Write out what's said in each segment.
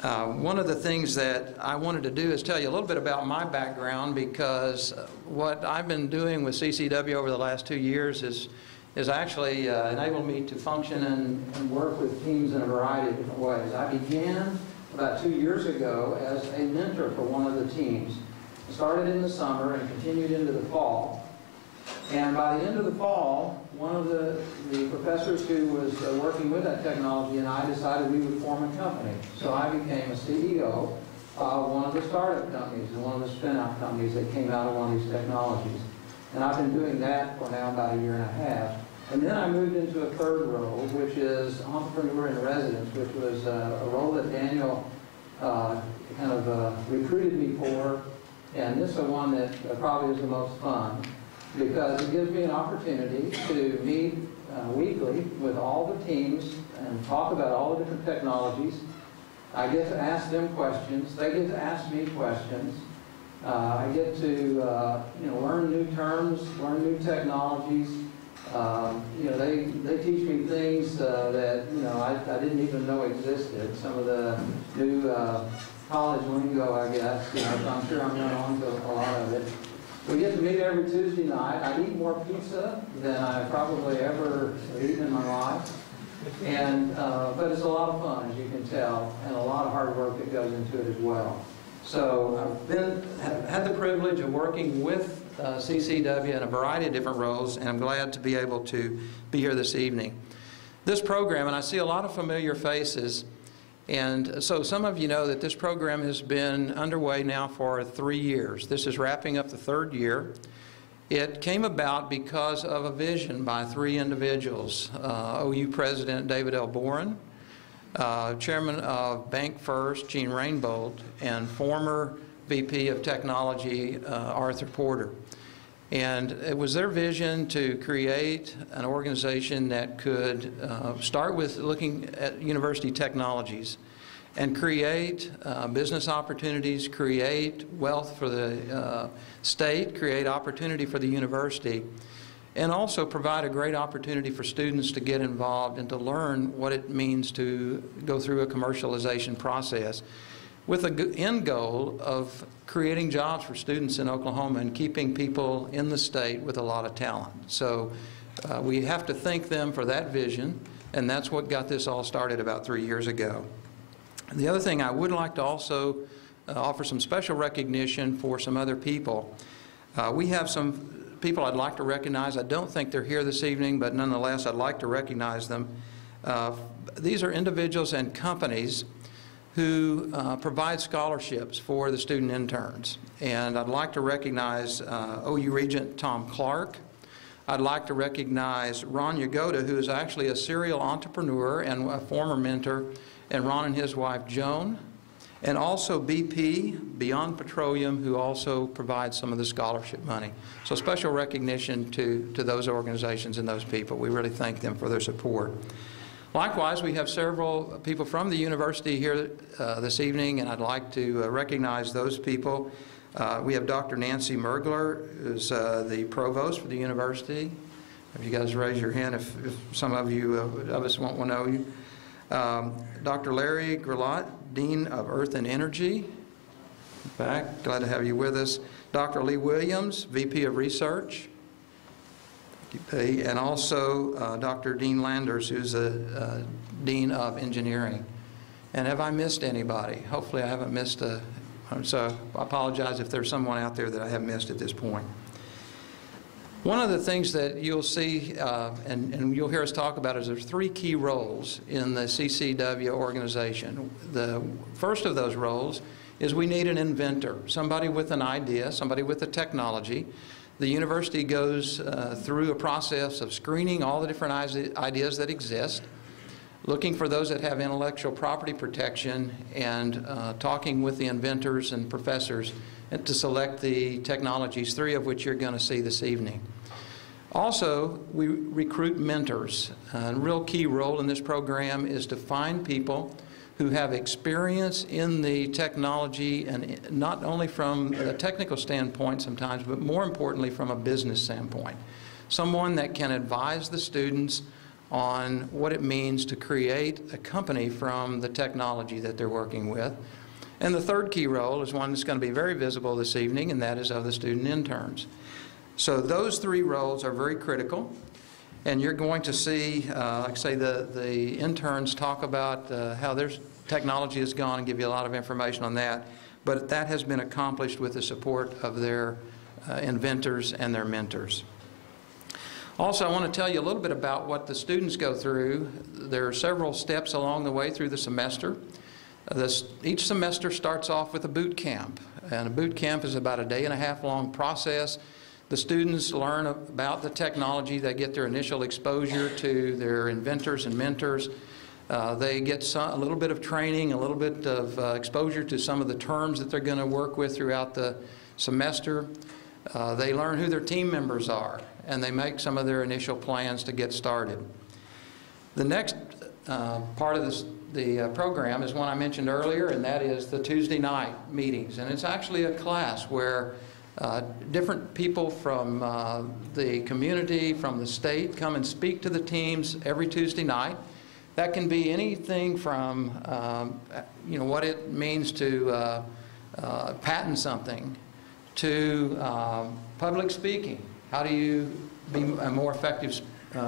One of the things that I wanted to do is tell you a little bit about my background, because what I've been doing with CCEW over the last 2 years is actually enabled me to function and work with teams in a variety of different ways. I began about 2 years ago as a mentor for one of the teams. I started in the summer and continued into the fall. And by the end of the fall, one of the professors who was working with that technology and I decided we would form a company. So I became a CEO of one of the startup companies and one of the spin-out companies that came out of one of these technologies. And I've been doing that for now about 1.5 years. And then I moved into a third role, which is entrepreneur in residence, which was a role that Daniel recruited me for. And this is the one that probably is the most fun, because it gives me an opportunity to meet weekly with all the teams and talk about all the different technologies. I get to ask them questions. They get to ask me questions. I get to learn new terms, learn new technologies. They teach me things that I didn't even know existed. Some of the new college lingo, I guess. I'm sure I'm going on to a lot of it. We get to meet every Tuesday night. I eat more pizza than I probably ever eaten in my life. But it's a lot of fun, as you can tell, and a lot of hard work that goes into it as well. So I've had the privilege of working with CCEW in a variety of different roles, and I'm glad to be able to be here this evening. This program, and I see a lot of familiar faces, and so some of you know that this program has been underway now for 3 years. This is wrapping up the 3rd year. It came about because of a vision by 3 individuals, OU President David L. Boren, Chairman of Bank First, Gene Rainbolt, and former VP of Technology, Arthur Porter. And it was their vision to create an organization that could start with looking at university technologies and create business opportunities, create wealth for the state, create opportunity for the university, and also provide a great opportunity for students to get involved and to learn what it means to go through a commercialization process, with the end goal of creating jobs for students in Oklahoma and keeping people in the state with a lot of talent. So we have to thank them for that vision, and that's what got this all started about 3 years ago. The other thing, I would like to also offer some special recognition for some other people. We have some people I'd like to recognize. I don't think they're here this evening, but nonetheless I'd like to recognize them. These are individuals and companies who provide scholarships for the student interns. And I'd like to recognize OU Regent Tom Clark. I'd like to recognize Ron Yagoda, who is actually a serial entrepreneur and a former mentor, and Ron and his wife Joan. And also BP, Beyond Petroleum, who also provides some of the scholarship money. So special recognition to those organizations and those people. We really thank them for their support. Likewise, we have several people from the university here this evening, and I'd like to recognize those people. We have Dr. Nancy Mergler, who's the provost for the university. If you guys raise your hand, if some of you of us won't know you. Dr. Larry Grillat, Dean of Earth and Energy. In fact, glad to have you with us. Dr. Lee Williams, VP of Research. And also Dr. Dean Landers, who's the Dean of Engineering. And have I missed anybody? Hopefully I haven't missed so I apologize if there's someone out there that I have missed at this point. One of the things that you'll see and you'll hear us talk about is there's 3 key roles in the CCEW organization. The first of those roles is we need an inventor, somebody with an idea, somebody with a technology. The university goes through a process of screening all the different ideas that exist, looking for those that have intellectual property protection, and talking with the inventors and professors to select the technologies, 3 of which you're going to see this evening. Also, we recruit mentors. A real key role in this program is to find people who have experience in the technology, and not only from a technical standpoint sometimes, but more importantly from a business standpoint. Someone that can advise the students on what it means to create a company from the technology that they're working with. And the third key role is one that's going to be very visible this evening, and that is of the student interns. So those three roles are very critical, and you're going to see, like I say, the interns talk about how their technology has gone and give you a lot of information on that, but that has been accomplished with the support of their inventors and their mentors. Also, I want to tell you a little bit about what the students go through. There are several steps along the way through the semester. Each semester starts off with a boot camp, and a boot camp is about a day-and-a-half long process. The students learn about the technology. They get their initial exposure to their inventors and mentors. They get a little bit of training, a little bit of exposure to some of the terms that they're going to work with throughout the semester. They learn who their team members are, and they make some of their initial plans to get started. The next part of the program is one I mentioned earlier, and that is the Tuesday night meetings. And it's actually a class where different people from the community, from the state, come and speak to the teams every Tuesday night. That can be anything from what it means to patent something, to public speaking. How do you be a more effective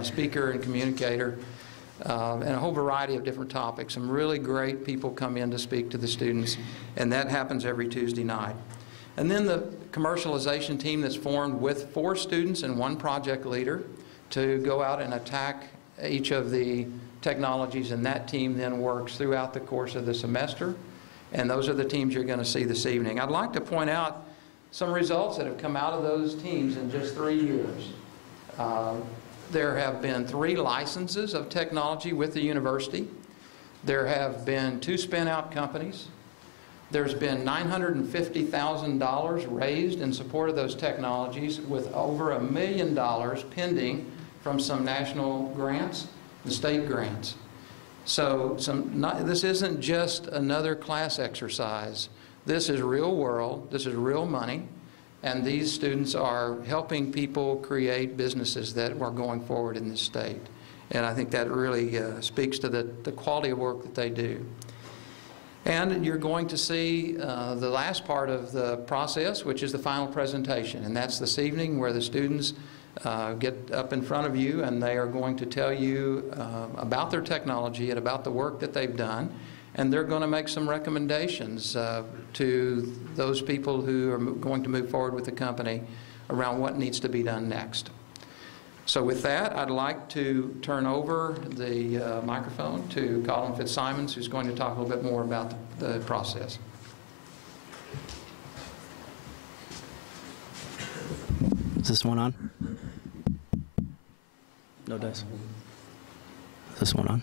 speaker and communicator? And a whole variety of different topics. Some really great people come in to speak to the students, and that happens every Tuesday night. And then the commercialization team that's formed with 4 students and 1 project leader to go out and attack each of the technologies, and that team then works throughout the course of the semester. And those are the teams you're going to see this evening. I'd like to point out some results that have come out of those teams in just 3 years. There have been 3 licenses of technology with the university. There have been 2 spin-out companies. There's been $950,000 raised in support of those technologies, with over $1 million pending from some national grants and state grants. So this isn't just another class exercise. This is real world. This is real money. And these students are helping people create businesses that are going forward in this state. And I think that really speaks to the quality of work that they do. And you're going to see the last part of the process, which is the final presentation. And that's this evening, where the students get up in front of you, and they are going to tell you about their technology and about the work that they've done. And they're going to make some recommendations to those people who are going to move forward with the company around what needs to be done next. So with that, I'd like to turn over the microphone to Colin Fitzsimons, who's going to talk a little bit more about the process. Is this one on? No dice. Is this one on?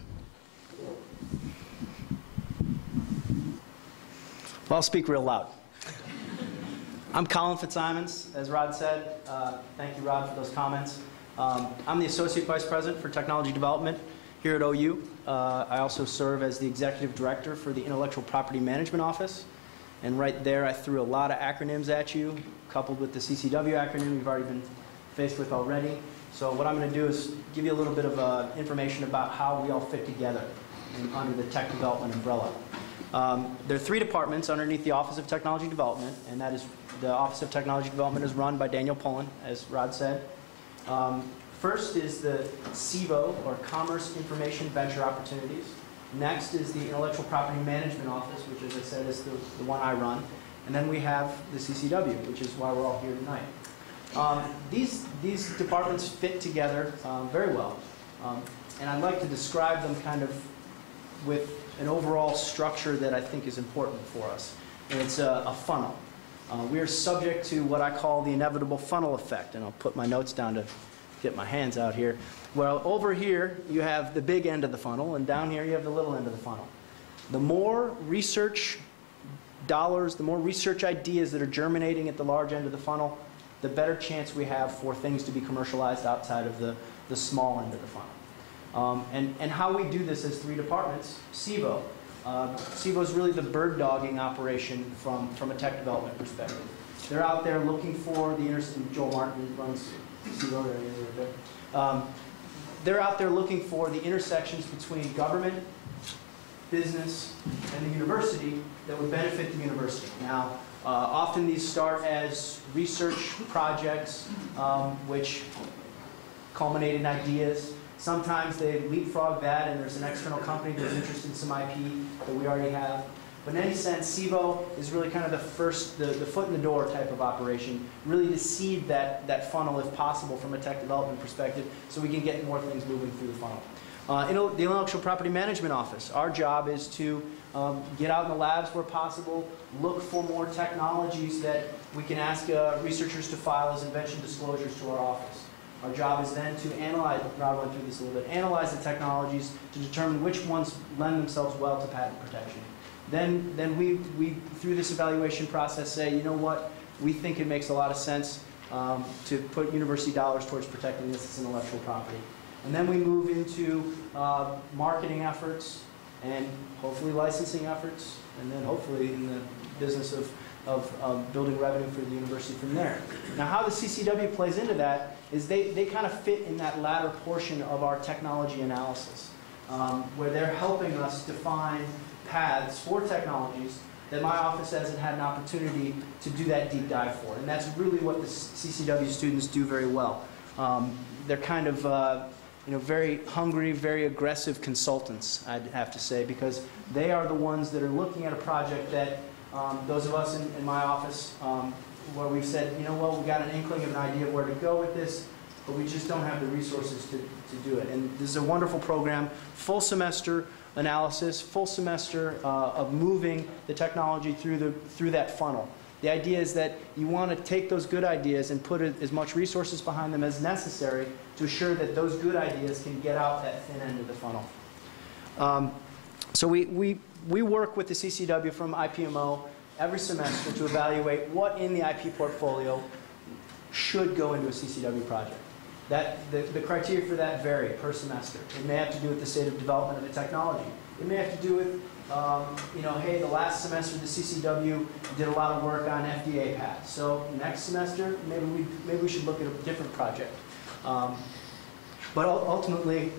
Well, I'll speak real loud. I'm Colin Fitzsimons, as Rod said. Thank you, Rod, for those comments. I'm the Associate Vice President for Technology Development here at OU. I also serve as the Executive Director for the Intellectual Property Management Office. And right there, I threw a lot of acronyms at you, coupled with the CCW acronym you've already been faced with already. So what I'm going to do is give you a little bit of information about how we all fit together under the tech development umbrella. There are 3 departments underneath the Office of Technology Development, and that is the Office of Technology Development is run by Daniel Pullen, as Rod said. First is the CIVO, or Commerce Information Venture Opportunities. Next is the Intellectual Property Management Office, which, as I said, is the one I run. And then we have the CCW, which is why we're all here tonight. These departments fit together very well. And I'd like to describe them kind of with an overall structure that I think is important for us. And it's a funnel. We are subject to what I call the inevitable funnel effect. And I'll put my notes down to get my hands out here. Well, over here, you have the big end of the funnel, and down here, you have the little end of the funnel. The more research dollars, the more research ideas that are germinating at the large end of the funnel, the better chance we have for things to be commercialized outside of the small end of the funnel. And how we do this as 3 departments, CIVO. CIVO is really the bird dogging operation from a tech development perspective. They're out there looking for the Joel Martin runs CIVO, there he is right there. they're out there looking for the intersections between government, business, and the university that would benefit the university. Now, often these start as research projects, which culminate in ideas. Sometimes they leapfrog that, and there's an external company that's interested in some IP that we already have. But in any sense, CCEW is really kind of the first, the foot in the door type of operation, really to seed that funnel, if possible, from a tech development perspective, so we can get more things moving through the funnel. The Intellectual Property Management Office, our job is to get out in the labs where possible, look for more technologies that we can ask researchers to file as invention disclosures to our office. Our job is then to analyze, Rob went through this a little bit, analyze the technologies to determine which ones lend themselves well to patent protection. Then we, through this evaluation process, say, you know what, we think it makes a lot of sense to put university dollars towards protecting this as intellectual property. And then we move into marketing efforts and hopefully licensing efforts, and then hopefully in the business of building revenue for the university from there. Now, how the CCEW plays into that is they kind of fit in that latter portion of our technology analysis, where they're helping us define paths for technologies that my office hasn't had an opportunity to do that deep dive for. And that's really what the CCEW students do very well. They're kind of very hungry, very aggressive consultants, I'd have to say, because they are the ones that are looking at a project that those of us in my office, where we've said, you know what, we got an inkling of an idea of where to go with this, but we just don't have the resources to do it. And this is a wonderful program, full semester analysis, full semester of moving the technology through that funnel. The idea is that you want to take those good ideas and put as much resources behind them as necessary to assure that those good ideas can get out that thin end of the funnel. So we work with the CCEW from IPMO every semester to evaluate what in the IP portfolio should go into a CCEW project. The criteria for that vary per semester. It may have to do with the state of development of the technology. It may have to do with, hey, the last semester the CCEW did a lot of work on FDA paths. So next semester, maybe we should look at a different project. But ultimately,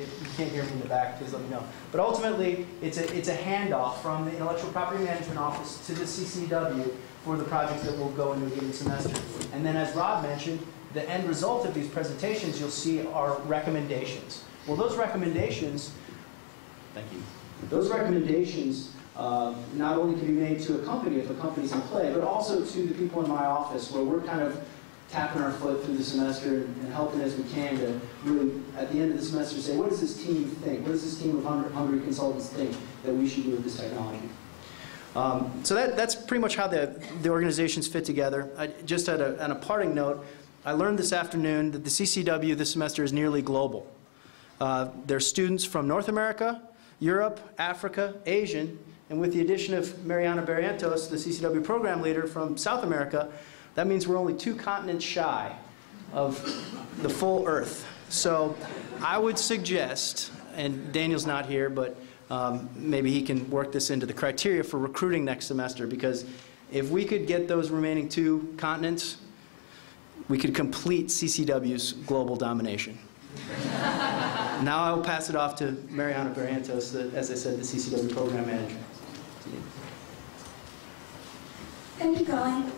if you can't hear me in the back, please let me know. But ultimately, it's a handoff from the Intellectual Property Management Office to the CCEW for the projects that will go into a given semester. And then, as Rob mentioned, the end result of these presentations you'll see are recommendations. Well, those recommendations, thank you. Those recommendations not only can be made to a company if a company's in play, but also to the people in my office, where we're kind of tapping our foot through the semester and helping as we can to really, at the end of the semester, say, what does this team think? What does this team of hungry consultants think that we should do with this technology? So that's pretty much how the organizations fit together. Just on a parting note, I learned this afternoon that the CCEW this semester is nearly global. There's students from North America, Europe, Africa, Asian, and with the addition of Mariana Barrientos, the CCEW program leader from South America, that means we're only 2 continents shy of the full Earth. So I would suggest, and Daniel's not here, but maybe he can work this into the criteria for recruiting next semester, because if we could get those remaining 2 continents, we could complete CCEW's global domination. Now I will pass it off to Mariana Barrientos, as I said, the CCEW program manager. Thank you, Colin.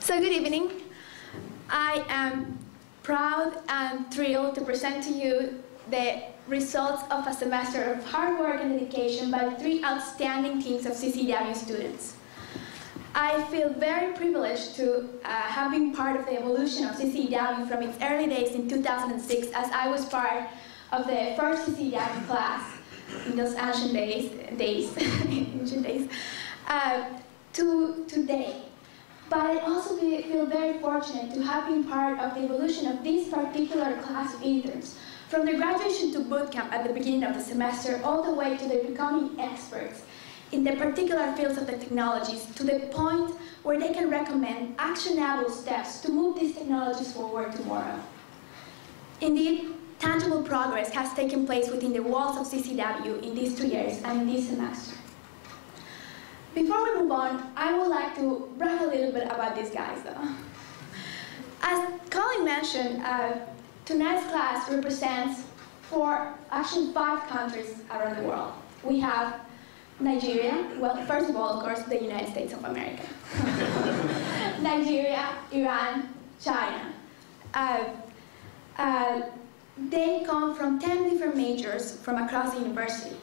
So good evening. I am proud and thrilled to present to you the results of a semester of hard work and dedication by 3 outstanding teams of CCEW students. I feel very privileged to have been part of the evolution of CCEW from its early days in 2006, as I was part of the first CCEW class in those ancient days, to today. But I also feel very fortunate to have been part of the evolution of this particular class of interns, from their graduation to bootcamp at the beginning of the semester, all the way to their becoming experts in the particular fields of the technologies, to the point where they can recommend actionable steps to move these technologies forward tomorrow. Indeed, tangible progress has taken place within the walls of CCEW in these 2 years and in this semester. Before we move on, I would like to brag a little bit about these guys, though. As Colin mentioned, tonight's class represents actually 5 countries around the world. We have Nigeria, well, first of all, of course, the United States of America. Nigeria, Iran, China. They come from 10 different majors from across the university,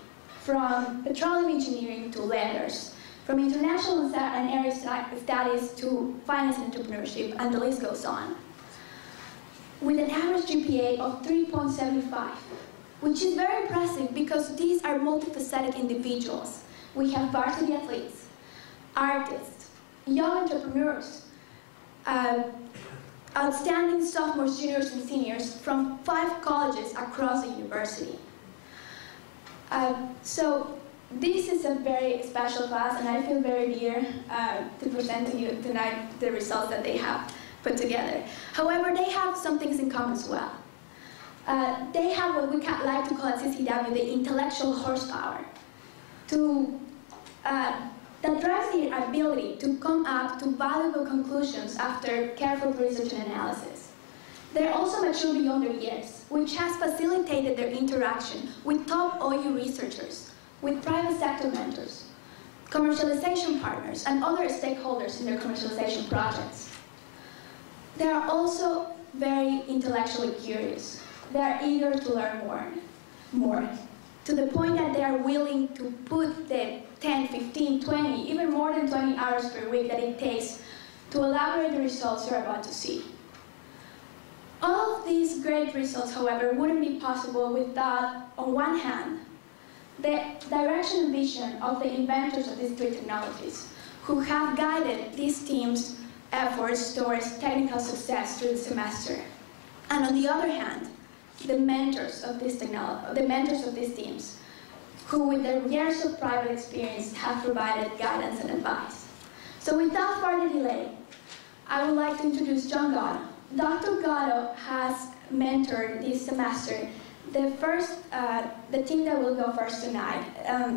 from petroleum engineering to letters, from international and area studies to finance and entrepreneurship, and the list goes on. With an average GPA of 3.75, which is very impressive because these are multifaceted individuals. We have varsity athletes, artists, young entrepreneurs, outstanding sophomores, juniors, and seniors from 5 colleges across the university. So this is a very special class, and I feel very dear to present to you tonight the results that they have put together. However, they have some things in common as well. They have what we like to call at I-CCEW the intellectual horsepower that drives their ability to come up to valuable conclusions after careful research and analysis. They're also mature beyond their years, which has facilitated their interaction with top OU researchers, with private sector mentors, commercialization partners, and other stakeholders in their commercialization projects. They are also very intellectually curious. They are eager to learn more, to the point that they are willing to put the 10, 15, 20, even more than 20 hours per week that it takes to elaborate the results you're about to see. All of these great results, however, wouldn't be possible without, on one hand, the direction and vision of the inventors of these 3 technologies, who have guided these teams' efforts towards technical success through the semester. And on the other hand, the mentors of these teams, who with their years of private experience have provided guidance and advice. So without further delay, I would like to introduce John Gatto. Dr. Gatto has mentored this semester the team that will go first tonight.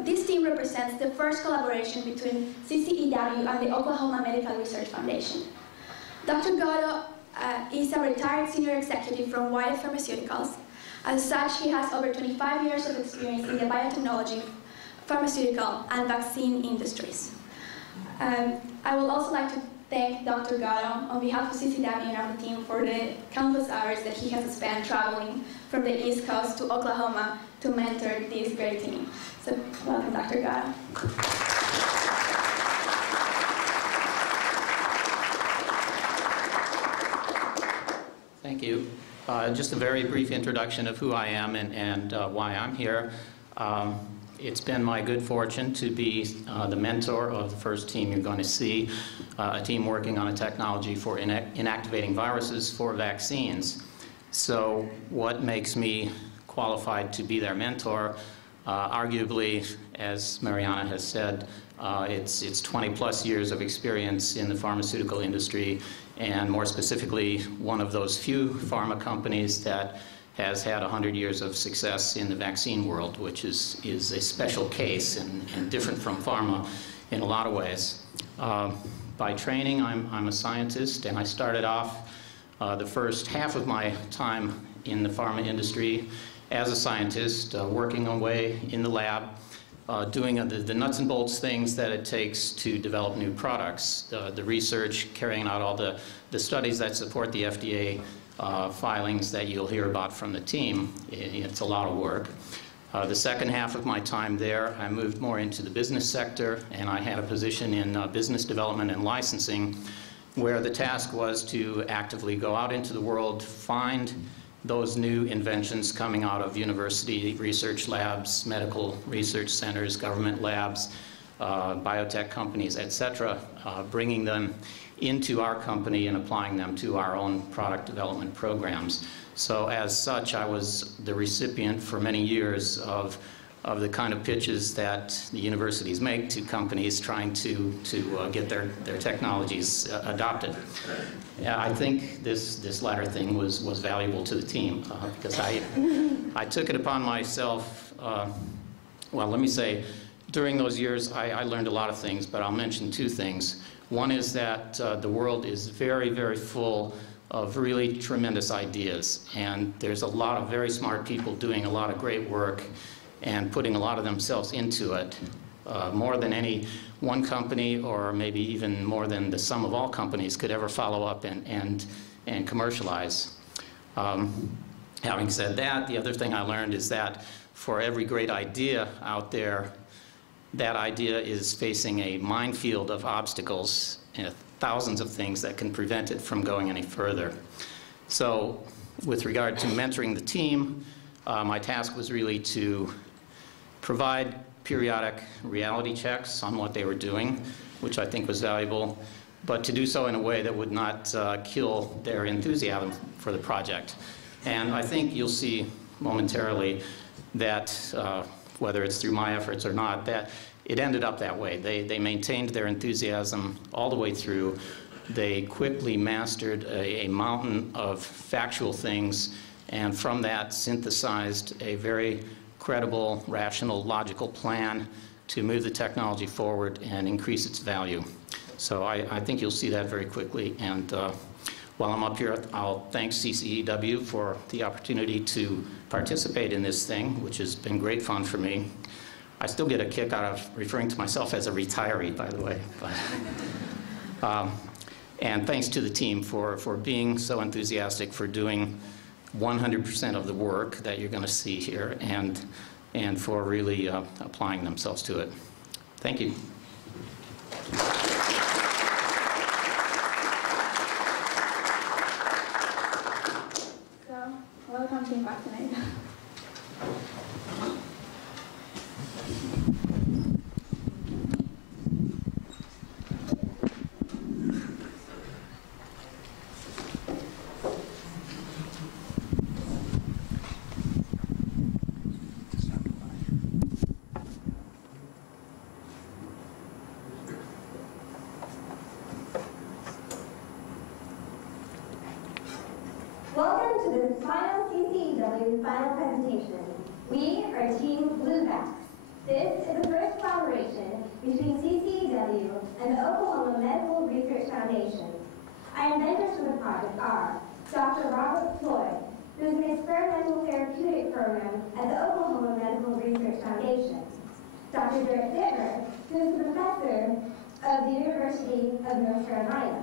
This team represents the first collaboration between CCEW and the Oklahoma Medical Research Foundation. Dr. Gatto is a retired senior executive from Wyeth Pharmaceuticals. As such, he has over 25 years of experience in the biotechnology, pharmaceutical, and vaccine industries. I would also like to thank Dr. Gatto on behalf of CCEW and our team for the countless hours that he has spent traveling from the East Coast to Oklahoma to mentor this great team. So welcome, Dr. Gatto. Thank you. Just a very brief introduction of who I am and why I'm here. It's been my good fortune to be the mentor of the first team you're going to see, a team working on a technology for inactivating viruses for vaccines. So what makes me qualified to be their mentor? Arguably, as Mariana has said, it's 20-plus years of experience in the pharmaceutical industry, and more specifically, one of those few pharma companies that has had 100 years of success in the vaccine world, which is a special case and different from pharma in a lot of ways. By training, I'm a scientist, and I started off the first half of my time in the pharma industry as a scientist, working away in the lab, doing the nuts and bolts things that it takes to develop new products, the research, carrying out all the studies that support the FDA filings that you'll hear about from the team. It's a lot of work. The second half of my time there, I moved more into the business sector, and I had a position in business development and licensing, where the task was to actively go out into the world, find those new inventions coming out of university research labs, medical research centers, government labs, biotech companies, etc., bringing them into our company and applying them to our own product development programs. So as such, I was the recipient for many years of the kind of pitches that the universities make to companies trying to get their technologies adopted. Yeah, I think this latter thing was valuable to the team because I took it upon myself, well, let me say, during those years I learned a lot of things, but I'll mention 2 things. One is that the world is very, very full of really tremendous ideas. And there's a lot of very smart people doing a lot of great work and putting a lot of themselves into it, more than any one company, or maybe even more than the sum of all companies could ever follow up and commercialize. Having said that, the other thing I learned is that for every great idea out there, that idea is facing a minefield of obstacles and thousands of things that can prevent it from going any further. So with regard to mentoring the team, my task was really to provide periodic reality checks on what they were doing, which I think was valuable, but to do so in a way that would not kill their enthusiasm for the project. And I think you'll see momentarily that, whether it's through my efforts or not, that it ended up that way. They maintained their enthusiasm all the way through. They quickly mastered a mountain of factual things, and from that synthesized a very credible, rational, logical plan to move the technology forward and increase its value. So I think you'll see that very quickly. And while I'm up here, I'll thank CCEW for the opportunity to participate in this thing, which has been great fun for me. I still get a kick out of referring to myself as a retiree, by the way. But, and thanks to the team for being so enthusiastic, for doing 100% of the work that you're going to see here, and for really applying themselves to it. Thank you. So, welcome to back tonight. Welcome to the final CCEW final presentation. We are Team Bluebacks. This is the first collaboration between CCEW and the Oklahoma Medical Research Foundation. Our inventors for the project are Dr. Robert Floyd, who is an experimental therapeutic program at the Oklahoma Medical Research Foundation, Dr. Derek Dittmer, who is a professor of the University of North Carolina,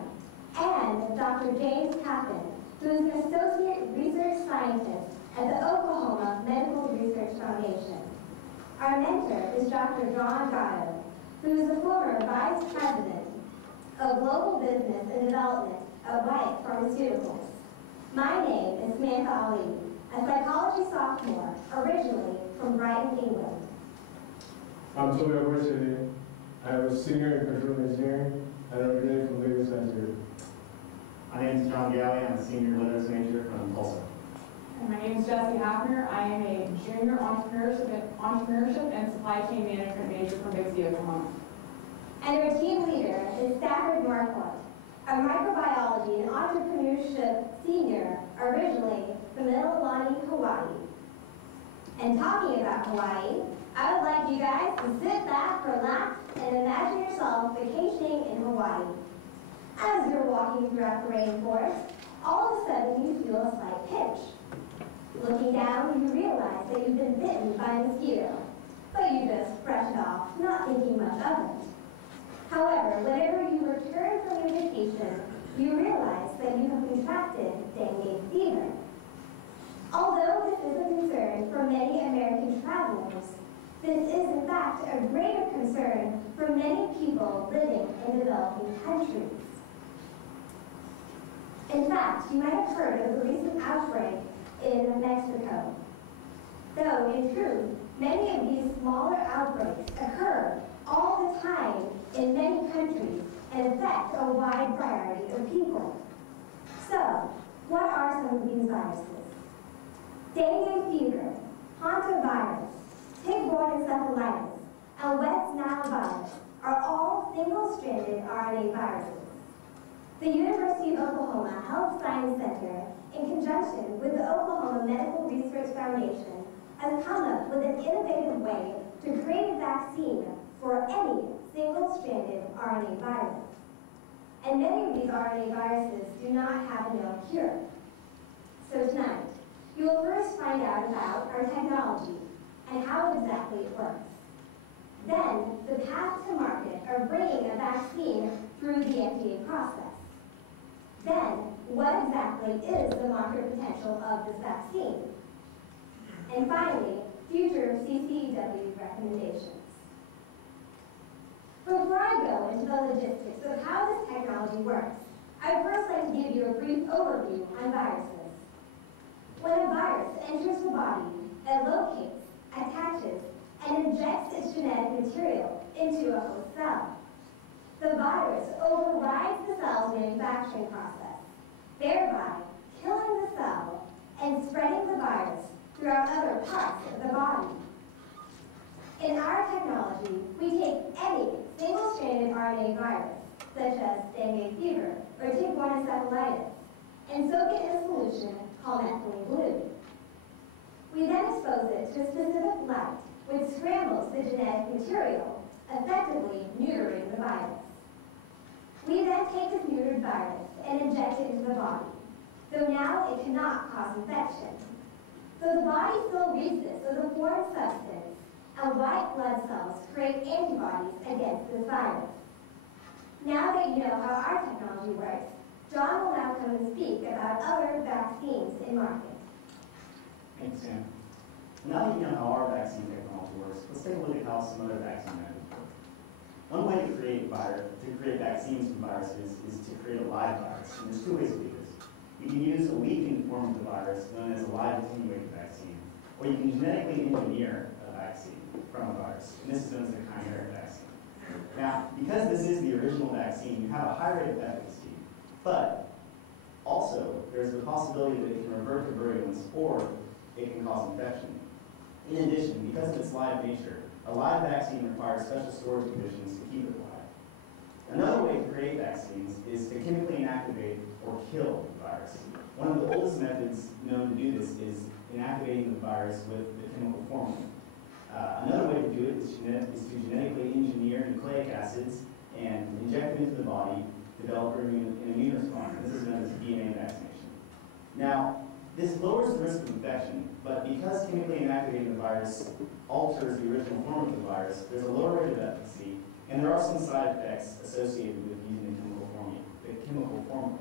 and Dr. James Tappan, who is an associate research scientist at the Oklahoma Medical Research Foundation. Our mentor is Dr. John Gatto, who is the former vice president of global business and development at White Pharmaceuticals. My name is Samantha Ali, a psychology sophomore, originally from Brighton, England. I'm Toby Oberchini. I am a senior in control engineering and originated from Lagos, Nigeria. My name is John Galley. I'm a senior literacy major from Tulsa. And my name is Jessie Hafner. I am a junior entrepreneurship and supply chain management major from Bixby, Oklahoma. And our team leader is Stafford Marquardt, a microbiology and entrepreneurship senior, originally from Mililani, Hawaii. And talking about Hawaii, I would like you guys to sit back, relax, and imagine yourself vacationing in Hawaii. As you're walking throughout the rainforest, all of a sudden you feel a slight pinch. Looking down, you realize that you've been bitten by a mosquito, but you just brush it off, not thinking much of it. However, whenever you return from your vacation, you realize that you have contracted dengue fever. Although this is a concern for many American travelers, this is in fact a greater concern for many people living in developing countries. In fact, you might have heard of the recent outbreak in Mexico. Though, in truth, many of these smaller outbreaks occur all the time in many countries and affect a wide variety of people. So, what are some of these viruses? Dengue fever, hantavirus, tick-borne encephalitis, and West Nile virus are all single-stranded RNA viruses. The University of Oklahoma Health Science Center, in conjunction with the Oklahoma Medical Research Foundation, has come up with an innovative way to create a vaccine for any single-stranded RNA virus. and many of these RNA viruses do not have a known cure. So tonight, you will first find out about our technology and how exactly it works. Then, the path to market of bringing a vaccine through the FDA process. Then, what exactly is the market potential of this vaccine? And finally, future CCEW recommendations. Before I go into the logistics of how this technology works, I'd first like to give you a brief overview on viruses. When a virus enters the body, it locates, attaches, and injects its genetic material into a host cell. The virus overrides the cell's manufacturing process, thereby killing the cell and spreading the virus throughout other parts of the body. In our technology, we take any single-stranded RNA virus, such as dengue fever or tick-borne encephalitis, and soak it in a solution called methylene blue. We then expose it to a specific light, which scrambles the genetic material, effectively neutering the virus. We then take this neutered virus and inject it into the body, though now it cannot cause infection. So the body still reads this as a foreign substance, and white blood cells create antibodies against this virus. Now that you know how our technology works, John will now come and speak about other vaccines in market. Thanks, Sam. Now that you know how our vaccine technology works, let's take a look at how some other vaccine methods work. One way to create vaccines from viruses is to create a live virus, and there's two ways to do this. You can use a weakened form of the virus, known as a live attenuated vaccine, or you can genetically engineer a vaccine from a virus, and this is known as the chimeric vaccine. Now, because this is the original vaccine, you have a high rate of efficacy, but also there's the possibility that it can revert to virulence or it can cause infection. In addition, because of its live nature, a live vaccine requires special storage conditions to keep it alive. Another way to create vaccines is to chemically inactivate or kill the virus. One of the oldest methods known to do this is inactivating the virus with the chemical formalin. Another way to do it is to genetically engineer nucleic acids and inject them into the body, develop an immune response. This is known as DNA vaccination. Now, this lowers the risk of infection, but because chemically inactivating the virus alters the original form of the virus, there's a lower rate of efficacy, and there are some side effects associated with using the chemical formula.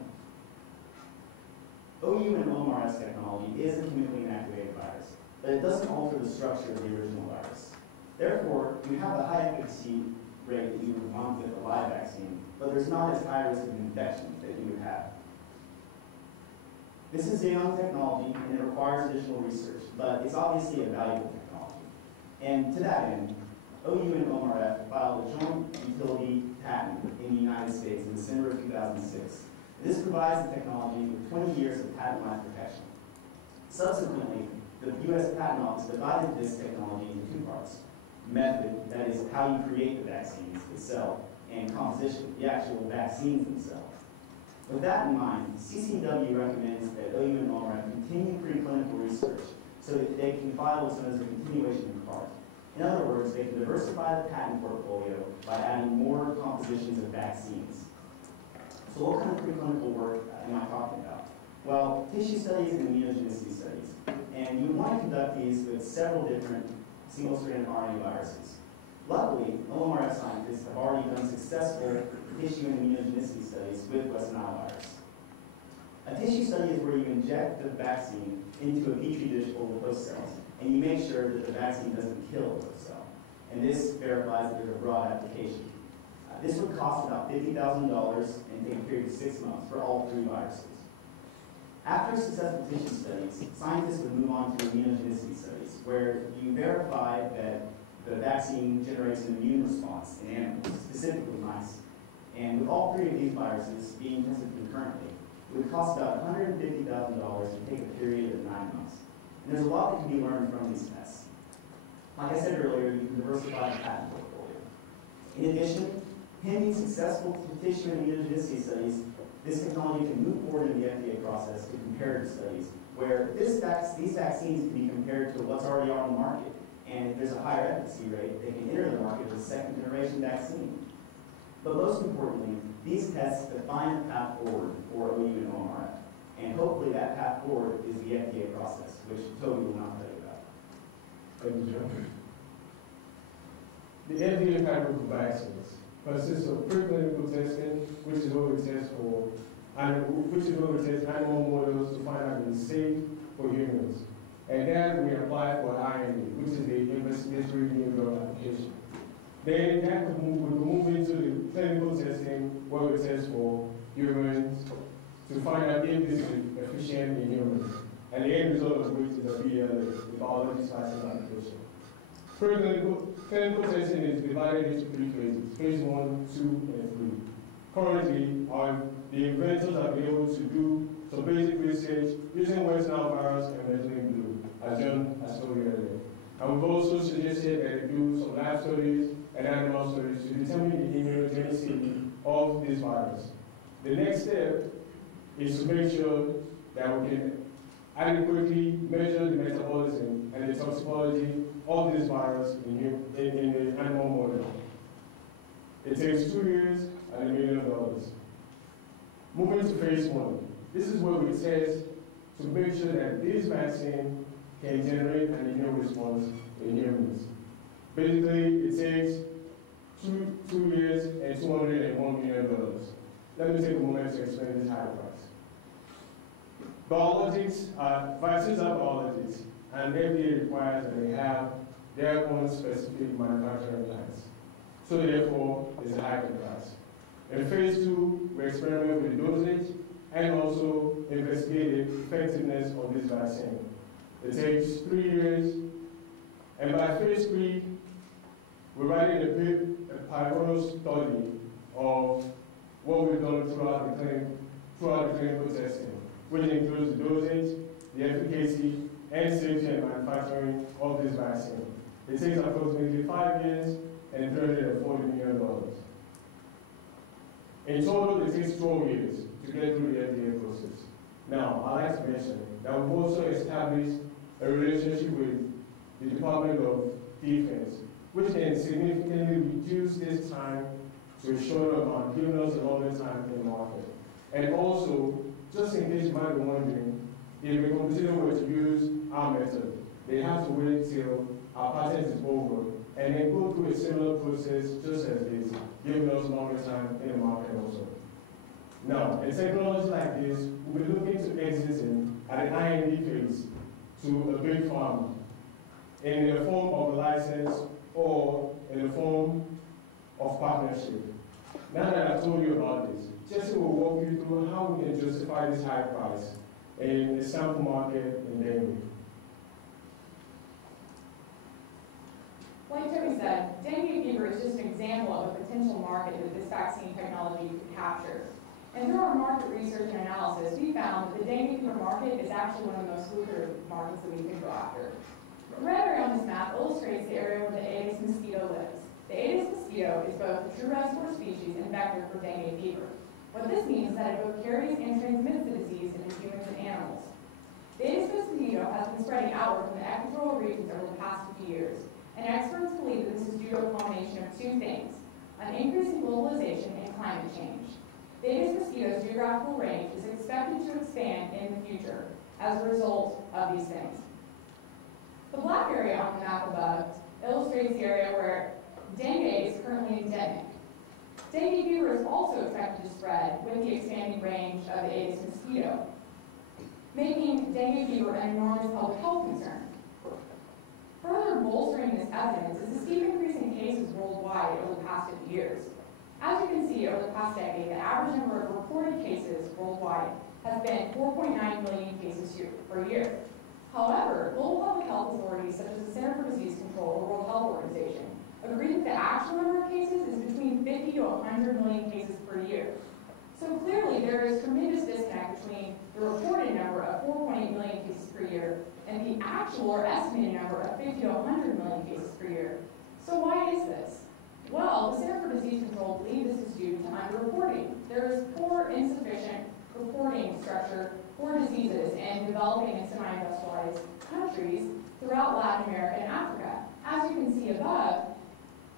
OU and OMRS technology is a chemically inactivated virus, but it doesn't alter the structure of the original virus. Therefore, you have a high efficacy rate that you would want with a live vaccine, but there's not as high risk of infection that you would have. This is a young technology, and it requires additional research, but it's obviously a valuable technology. And to that end, OU and OMRF filed a joint utility patent in the United States in December of 2006. This provides the technology with 20 years of patent life protection. Subsequently, the U.S. Patent Office divided this technology into two parts: method, that is how you create the vaccines itself, and composition, the actual vaccines themselves. With that in mind, CCEW recommends that OU and OMRF continue preclinical research so that they can file what's known as a continuation card. In other words, they can diversify the patent portfolio by adding more compositions of vaccines. So what kind of preclinical work am I talking about? Well, tissue studies and immunogenicity studies. And you would want to conduct these with several different single-stranded RNA viruses. Luckily, OMRF scientists have already done successful tissue and immunogenicity studies with West Nile virus. A tissue study is where you inject the vaccine into a petri dish full of host cells, and you make sure that the vaccine doesn't kill the host cell. And this verifies that there's a broad application. This would cost about $50,000 and take a period of 6 months for all 3 viruses. After successful tissue studies, scientists would move on to immunogenicity studies, where you verify that the vaccine generates an immune response in animals, specifically mice. And with all 3 of these viruses being tested concurrently, it would cost about $150,000 to take a period of 9 months. And there's a lot that can be learned from these tests. Like I said earlier, you can diversify the patent portfolio. In addition, pending successful tissue and immunogenicity studies, this technology can move forward in the FDA process to comparative studies, where these vaccines can be compared to what's already on the market. And if there's a higher efficacy rate, they can enter the market as a second-generation vaccine. But most importantly, these tests define a path forward for OU and OMRF. And hopefully that path forward is the FDA process, which Toby will not tell you about. Thank you, John. The FDA pathway for vaccines consists of preclinical testing, which is what we test for, and which is what we test animal models to find out if it's safe for humans. And then we apply for IND, which is the investigatory new drug application. Then that we move into the clinical testing, where we test for humans to find out if this is efficient in humans. And the end result of which is a BLA, the biologics license application. Clinical testing is divided into 3 phases, phase 1, 2, and 3. Currently, the inventors have been able to do some basic research using West Nile virus and methylene blue, as John has told you earlier. And we've also suggested that they do some lab studies and animal studies to determine the immunogenicity of this virus. The next step is to make sure that we can adequately measure the metabolism and the toxicology of this virus in the animal model. It takes 2 years and $1 million. Moving to phase 1. This is where we test to make sure that this vaccine can generate an immune response in humans. Basically, it takes 2 years and $201 million. Let me take a moment to explain this high price. Vaccines are biologics, and FDA requires that they have their own specific manufacturing plants. So therefore, it's a higher price. In phase 2, we experiment with the dosage and also investigate the effectiveness of this vaccine. It takes 3 years, and by phase 3, we're writing a pivotal study of what we've done throughout the clinical testing, which includes the dosage, the efficacy, and safety and manufacturing of this vaccine. It takes approximately 5 years and $340 million. In total, it takes 12 years to get through the FDA process. Now, I'd like to mention that we've also established a relationship with the Department of Defense, which can significantly reduce this time to a shorter amount, giving us a longer time in the market. And also, just in case you might be wondering, if a competitor were to use our method, they have to wait till our patent is over and then go through a similar process just as this, giving us longer time in the market also. Now, a technology like this, we'll be looking to exiting at an IND phase to a big pharma in the form of a license or in the form of partnership. Now that I've told you about this, Jesse will walk you through how we can justify this high price in the sample market in dengue. Like Toby said, dengue fever is just an example of a potential market that this vaccine technology could capture. And through our market research and analysis, we found that the dengue fever market is actually one of the most lucrative markets that we can go after. The red area on this map illustrates the area where the Aedes mosquito lives. The Aedes mosquito is both a true reservoir species and vector for dengue fever. What this means is that it both carries and transmits the disease into humans and animals. The Aedes mosquito has been spreading outward from the equatorial regions over the past 50 years, and experts believe that this is due to a combination of 2 things: an increase in globalization and climate change. The Aedes mosquito's geographical range is expected to expand in the future as a result of these things. The black area on the map above illustrates the area where dengue is currently endemic. Dengue fever is also expected to spread with the expanding range of the Aedes mosquito, making dengue fever an enormous public health concern. Further bolstering this evidence is the steep increase in cases worldwide over the past 50 years. As you can see, over the past decade, the average number of reported cases worldwide has been 4.9 million cases per year. However, global public health authorities such as the Center for Disease Control or World Health Organization agree that the actual number of cases is between 50 to 100 million cases per year. So clearly, there is tremendous disconnect between the reported number of 4.8 million cases per year and the actual or estimated number of 50 to 100 million cases per year. So why is this? Well, the Center for Disease Control believes this is due to underreporting. There is poor, insufficient reporting structure for diseases in developing and semi-industrialized countries throughout Latin America and Africa. As you can see above,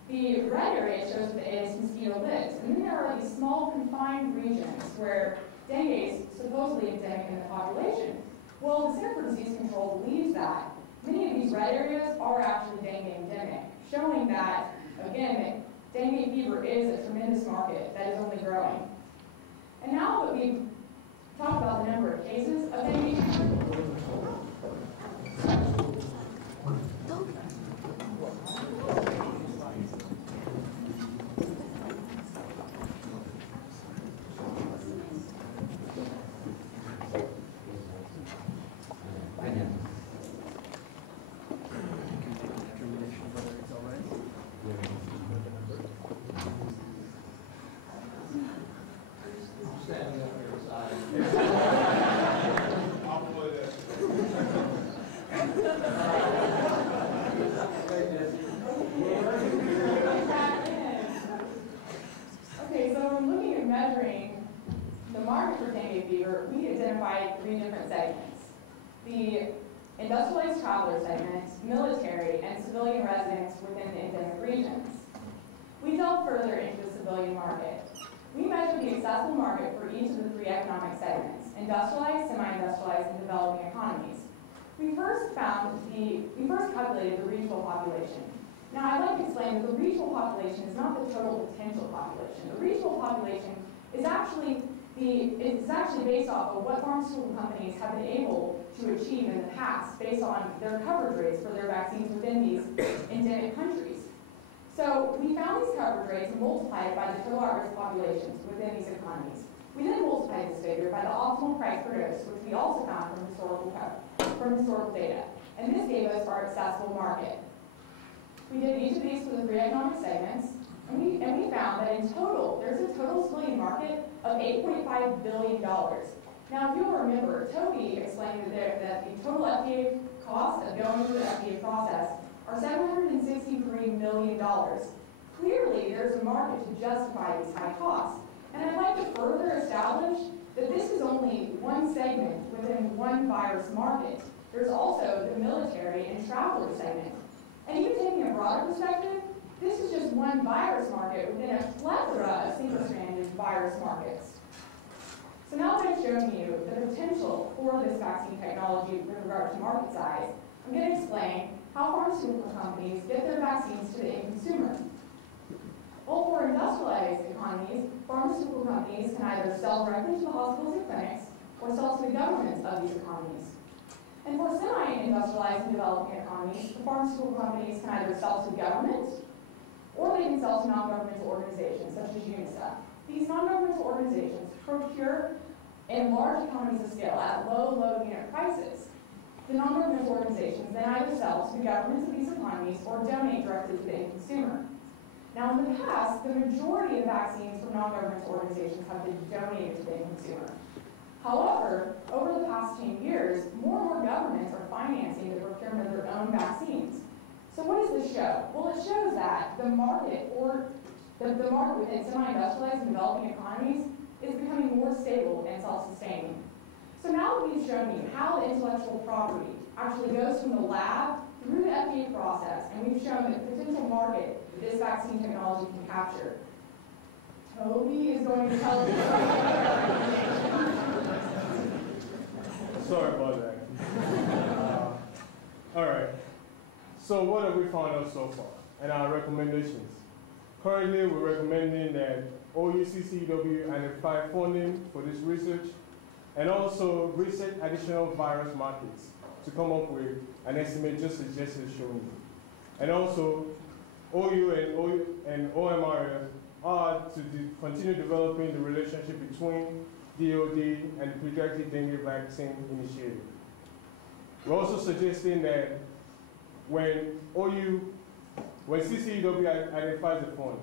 The red area shows the Aedes mosquito lives, and then there are these small confined regions where dengue is supposedly endemic in the population. Well, the Center for Disease Control believes that many of these red areas are actually dengue endemic, showing that, again, dengue fever is a tremendous market that is only growing. And now that we've talked about the number of cases of dengue fever, standing up here beside. I'll play that. Okay, so when looking at measuring the market for dengue fever, we identified 3 different segments. The industrialized traveler segment, military, and civilian residents within the endemic regions. We delved further into the civilian market. We measured the accessible market for each of the 3 economic segments, industrialized, semi-industrialized, and developing economies. We first calculated the regional population. Now, I'd like to explain that the regional population is not the total potential population. The regional population is actually based off of what pharmaceutical companies have been able to achieve in the past based on their coverage rates for their vaccines within these endemic countries. So we found these coverage rates and multiplied it by the total at-risk populations within these economies. We then multiplied this figure by the optimal price per dose, which we also found from historical data. And this gave us our accessible market. We did each of these for the 3 economic segments, and we found that in total, there's a total civilian market of $8.5 billion. Now, if you'll remember, Toby explained that the total FDA cost of going through the FDA process are $763 million. Clearly, there's a market to justify these high costs. And I'd like to further establish that this is only one segment within one virus market. There's also the military and traveler segment. And even taking a broader perspective, this is just one virus market within a plethora of single-stranded virus markets. So now that I've shown you the potential for this vaccine technology with regard to market size, I'm going to explain how pharmaceutical companies get their vaccines to the end consumer. Well, for industrialized economies, pharmaceutical companies can either sell directly to the hospitals and clinics or sell to the governments of these economies. And for semi-industrialized and developing economies, the pharmaceutical companies can either sell to the government or they can sell to non-governmental organizations such as UNICEF. These non-governmental organizations procure in large economies of scale at low unit prices. The non-governmental organizations then either sell to the governments of these economies or donate directly to the end consumer. Now, in the past, the majority of vaccines from non-governmental organizations have been donated to the end consumer. However, over the past 10 years, more and more governments are financing the procurement of their own vaccines. So what does this show? Well, it shows that the market within semi-industrialized and developing economies is becoming more stable and self-sustaining. So now that we've shown you how the intellectual property actually goes from the lab through the FDA process, and we've shown that the potential market that this vaccine technology can capture, Toby is going to tell us. Sorry about that. All right. So what have we found out so far and our recommendations? Currently, we're recommending that I-CCEW identify funding for this research and also research additional virus markets to come up with an estimate just as Jesse is showing you. And also, OU and OMRF are to continue developing the relationship between DOD and the Pediatric Dengue Vaccine Initiative. We're also suggesting that when CCEW identifies the fund,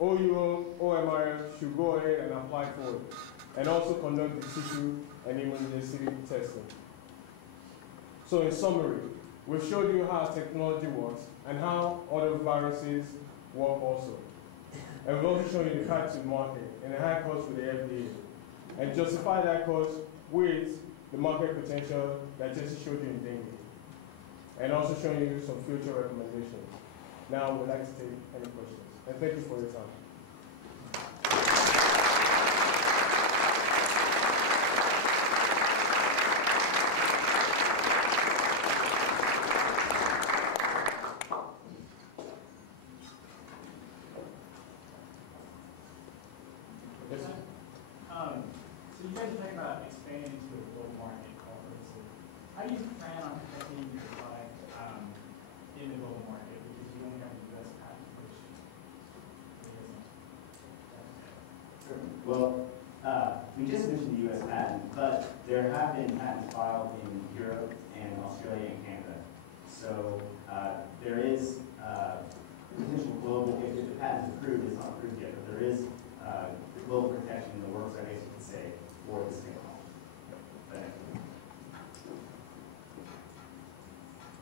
OU, OMRF should go ahead and apply for it, and also conduct the tissue and immunogenicity testing. So in summary, we've showed you how technology works and how other viruses work also. And we've also shown you the path to the market and the high cost for the FDA, and justify that cost with the market potential that Jesse showed you in dengue, and also showing you some future recommendations. Now, we'd like to take any questions. And thank you for your time. Yes, sir. So you guys are talking about expanding to a global market corporately. How do you plan on protecting your product in the global market because you only have a U.S. patent, which Well, we just mentioned the U.S. patent, but there have been patents filed in Europe and Australia and Canada. So there is potential global, if the patent is approved, it's not approved yet, but there is the global protection in the works, I guess you could say, for this technology.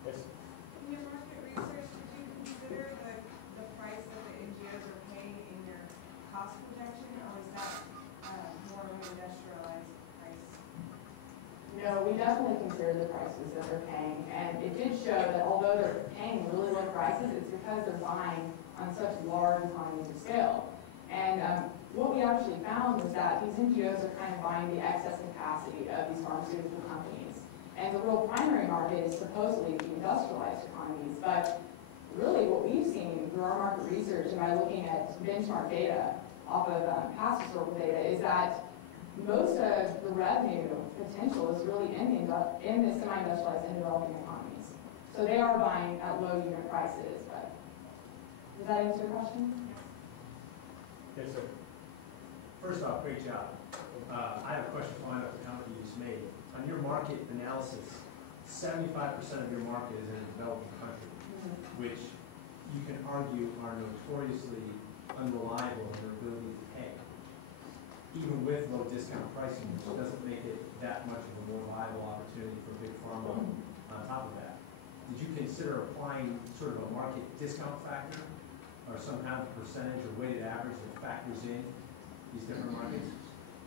Yes. In your market research, did you consider the price that the NGOs are paying in your cost projection, or is that more of an industrialized price? No, we definitely consider the prices that they're paying, and it did show that although they're paying really low prices, it's because they're buying on such large economies of scale. And what we actually found was that these NGOs are kind of buying the excess capacity of these pharmaceutical companies. And the real primary market is supposedly the industrialized economies, but really what we've seen through our market research and by looking at benchmark data off of past historical data is that most of the revenue potential is really in the semi-industrialized and developing economies. So they are buying at low unit prices, but does that answer your question? Yes, sir. First off, great job. I have a question following up the comment you just made. On your market analysis, 75% of your market is in a developing country, which you can argue are notoriously unreliable in their ability to pay, even with low discount pricing, which doesn't make it that much of a more viable opportunity for big pharma on top of that. Did you consider applying sort of a market discount factor or some kind of percentage or weighted average that factors in these different markets?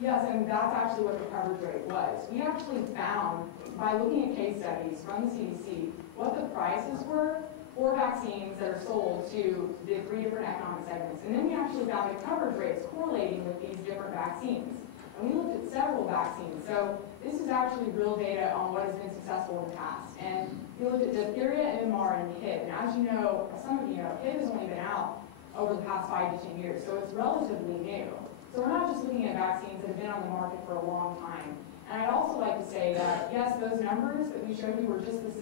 Yes, and that's actually what the coverage rate was. We actually found, by looking at case studies from the CDC, what the prices were for vaccines that are sold to the 3 different economic segments. And then we actually found the coverage rates correlating with these different vaccines. And we looked at several vaccines. So this is actually real data on what has been successful in the past. And we looked at diphtheria, MMR, and HIV. And as you know, some of you know, HIV has only been out over the past 5 to 10 years. So it's relatively new. So we're not just looking at vaccines that have been on the market for a long time. And I'd also like to say that, yes, those numbers that we showed you were just the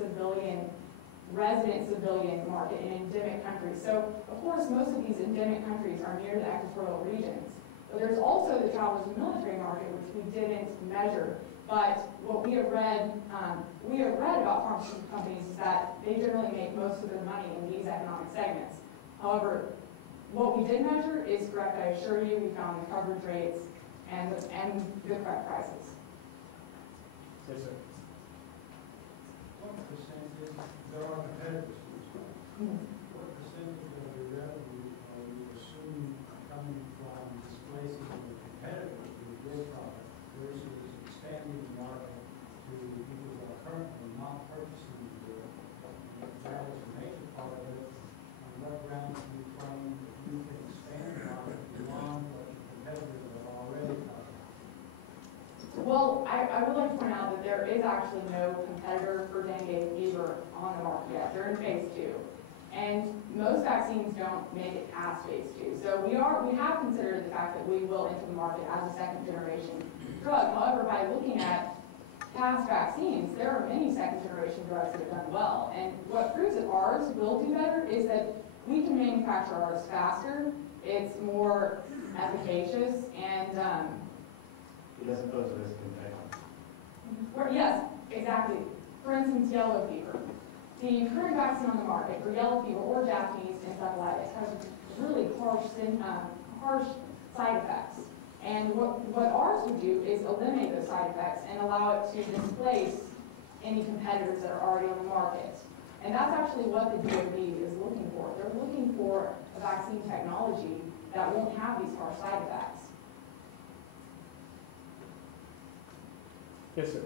resident civilian market in endemic countries. So, of course, most of these endemic countries are near the equatorial regions. But there's also the travelers and military market, which we didn't measure. But what we have read about pharmaceutical companies is that they generally make most of their money in these economic segments. However, what we did measure is correct. I assure you, we found the coverage rates and the correct prices. Yes, sir. What percentage, there are competitors to this one. What percentage of the revenue are you assuming coming from displacing the competitors with your product versus expanding the market to people who are currently not purchasing the that is a major part of it. On what grounds do you claim that you can expand the market beyond what your competitors are already covering? Well, I would like to point out that there is actually no competitor for dengue fever on the market yet. They're in phase 2. And most vaccines don't make it past phase 2. So we have considered the fact that we will enter the market as a second generation drug. However, by looking at past vaccines, there are many second generation drugs that have done well. And what proves that ours will do better is that we can manufacture ours faster, it's more efficacious, and It doesn't pose a risk of infection. yes, exactly. For instance, yellow fever. The current vaccine on the market for yellow fever or Japanese encephalitis has really harsh side effects. And what ours would do is eliminate those side effects and allow it to displace any competitors that are already on the market. And that's actually what the DoD is looking for. They're looking for a vaccine technology that won't have these harsh side effects. Yes, sir.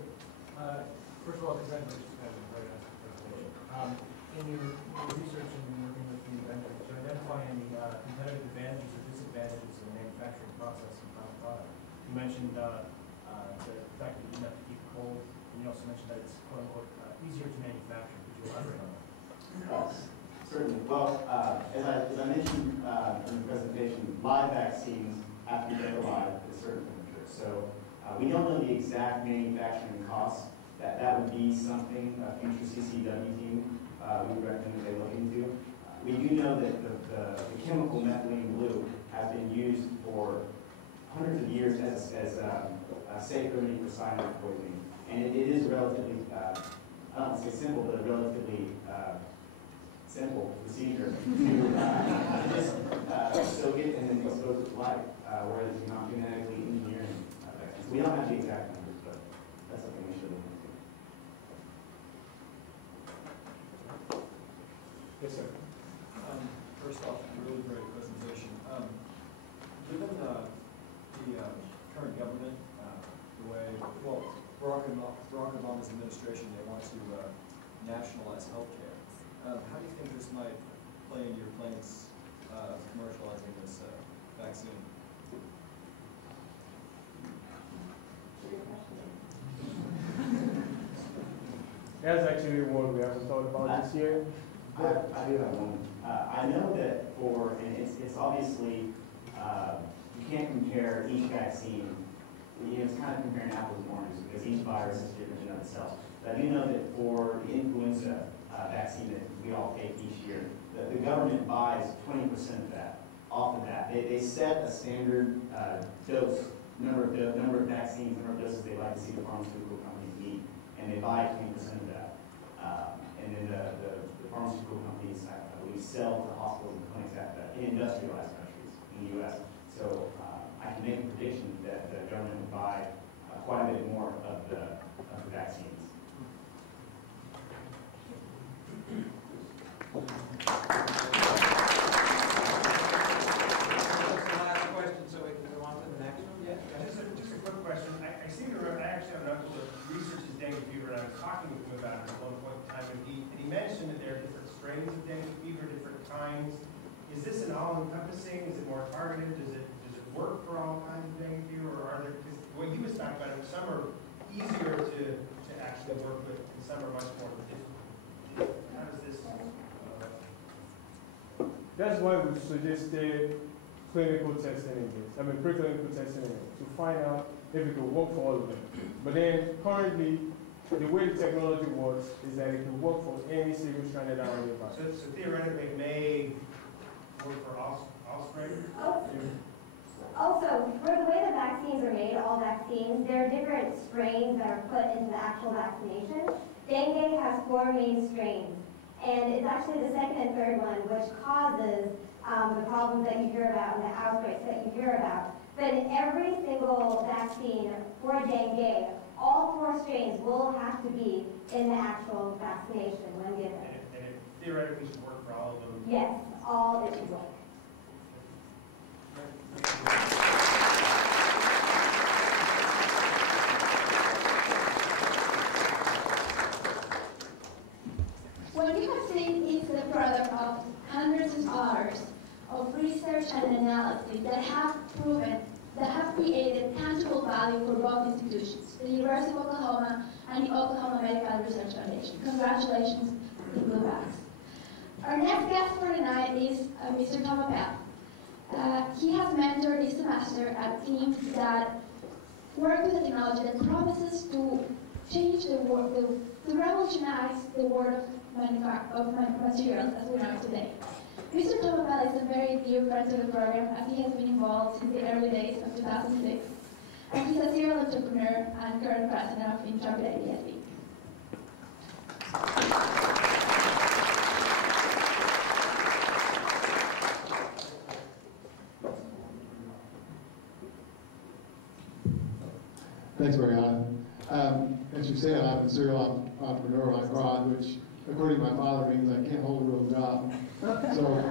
First of all, congratulations, you guys are very nice presentation. In your research and working with the to identify any competitive advantages or disadvantages of the manufacturing process and final product. You mentioned the fact that you didn't have to keep it cold, and you also mentioned that it's quote unquote easier to manufacture. Could you elaborate on that? Certainly. Well, as I mentioned in the presentation, live vaccines have to be kept alive at a certain temperature. So we don't know the exact manufacturing costs. That would be something a future CCEW team we would recommend that they look into. We do know that the chemical methylene blue has been used for hundreds of years as a safe remedy for cyanide poisoning. And it is relatively, I don't want to say simple, but a relatively simple procedure to just soak it and then expose it to light, whereas you're not genetically engineering vaccines. We don't have the exact numbers, but that's something we should look into. Yes, sir. First off, really great presentation. Given the current government, the way, well, Barack Obama's administration, they want to nationalize healthcare. How do you think this might play into your plans of commercializing this vaccine? That's actually one we haven't thought about this year. I do have one. I know that and it's obviously, you can't compare each vaccine. It's kind of comparing apples and oranges because each virus is different in of itself. But I do know that for the influenza vaccine that we all take each year, the government buys 20% of that off of that. They set a standard dose, number of vaccines, number of doses they'd like to see the pharmaceutical companies meet, and they buy 20% of that. And then the pharmaceutical companies, I believe, sell to hospitals and clinics in industrialized countries in the U.S. So I can make a prediction that the government will buy quite a bit more of the vaccines. Last question, so we can go on to the next one. Yeah. Just a quick question. I seem to remember, I actually have an uncle that researches dengue fever, and I was talking with him about it at one point in time, and he mentioned that there are different strains of dengue fever, different kinds. Is this an all-encompassing? Is it more targeted? Does it work for all kinds of dengue fever, or are there, because what he was talking about, some are easier to actually work with, and some are much more difficult. How does this? That's why we suggested clinical testing in this. Preclinical testing in it to find out if it could work for all of them. But then currently, the way the technology works is that it can work for any single-stranded RNA virus. So theoretically, it may work for all strains? Also, for the way the vaccines are made, all vaccines, there are different strains that are put into the actual vaccination. Dengue has 4 main strains, and it's actually the second and third one which causes the problems that you hear about and the outbreaks that you hear about. But in every single vaccine for dengue, all 4 strains will have to be in the actual vaccination when given. And it theoretically should work for all of them? Yes, all it should work. What you have seen is the product of hundreds of hours of research and analysis that have created tangible value for both institutions, the University of Oklahoma and the Oklahoma Medical Research Foundation. Congratulations to the Bluebacks. Our next guest for tonight is Mr. Tom Appel. He has mentored this semester at teams that work with a technology that promises to change the world, to revolutionize the world of materials as we know it today. Mr. Tom Appel is a very dear friend of the program, as he has been involved since the early days of 2006, and he's a serial entrepreneur and current president of Intrepid ADSB. Thanks, Mariana. As you said, I'm a serial entrepreneur like Rod, which, according to my father, means I can't hold a real job. So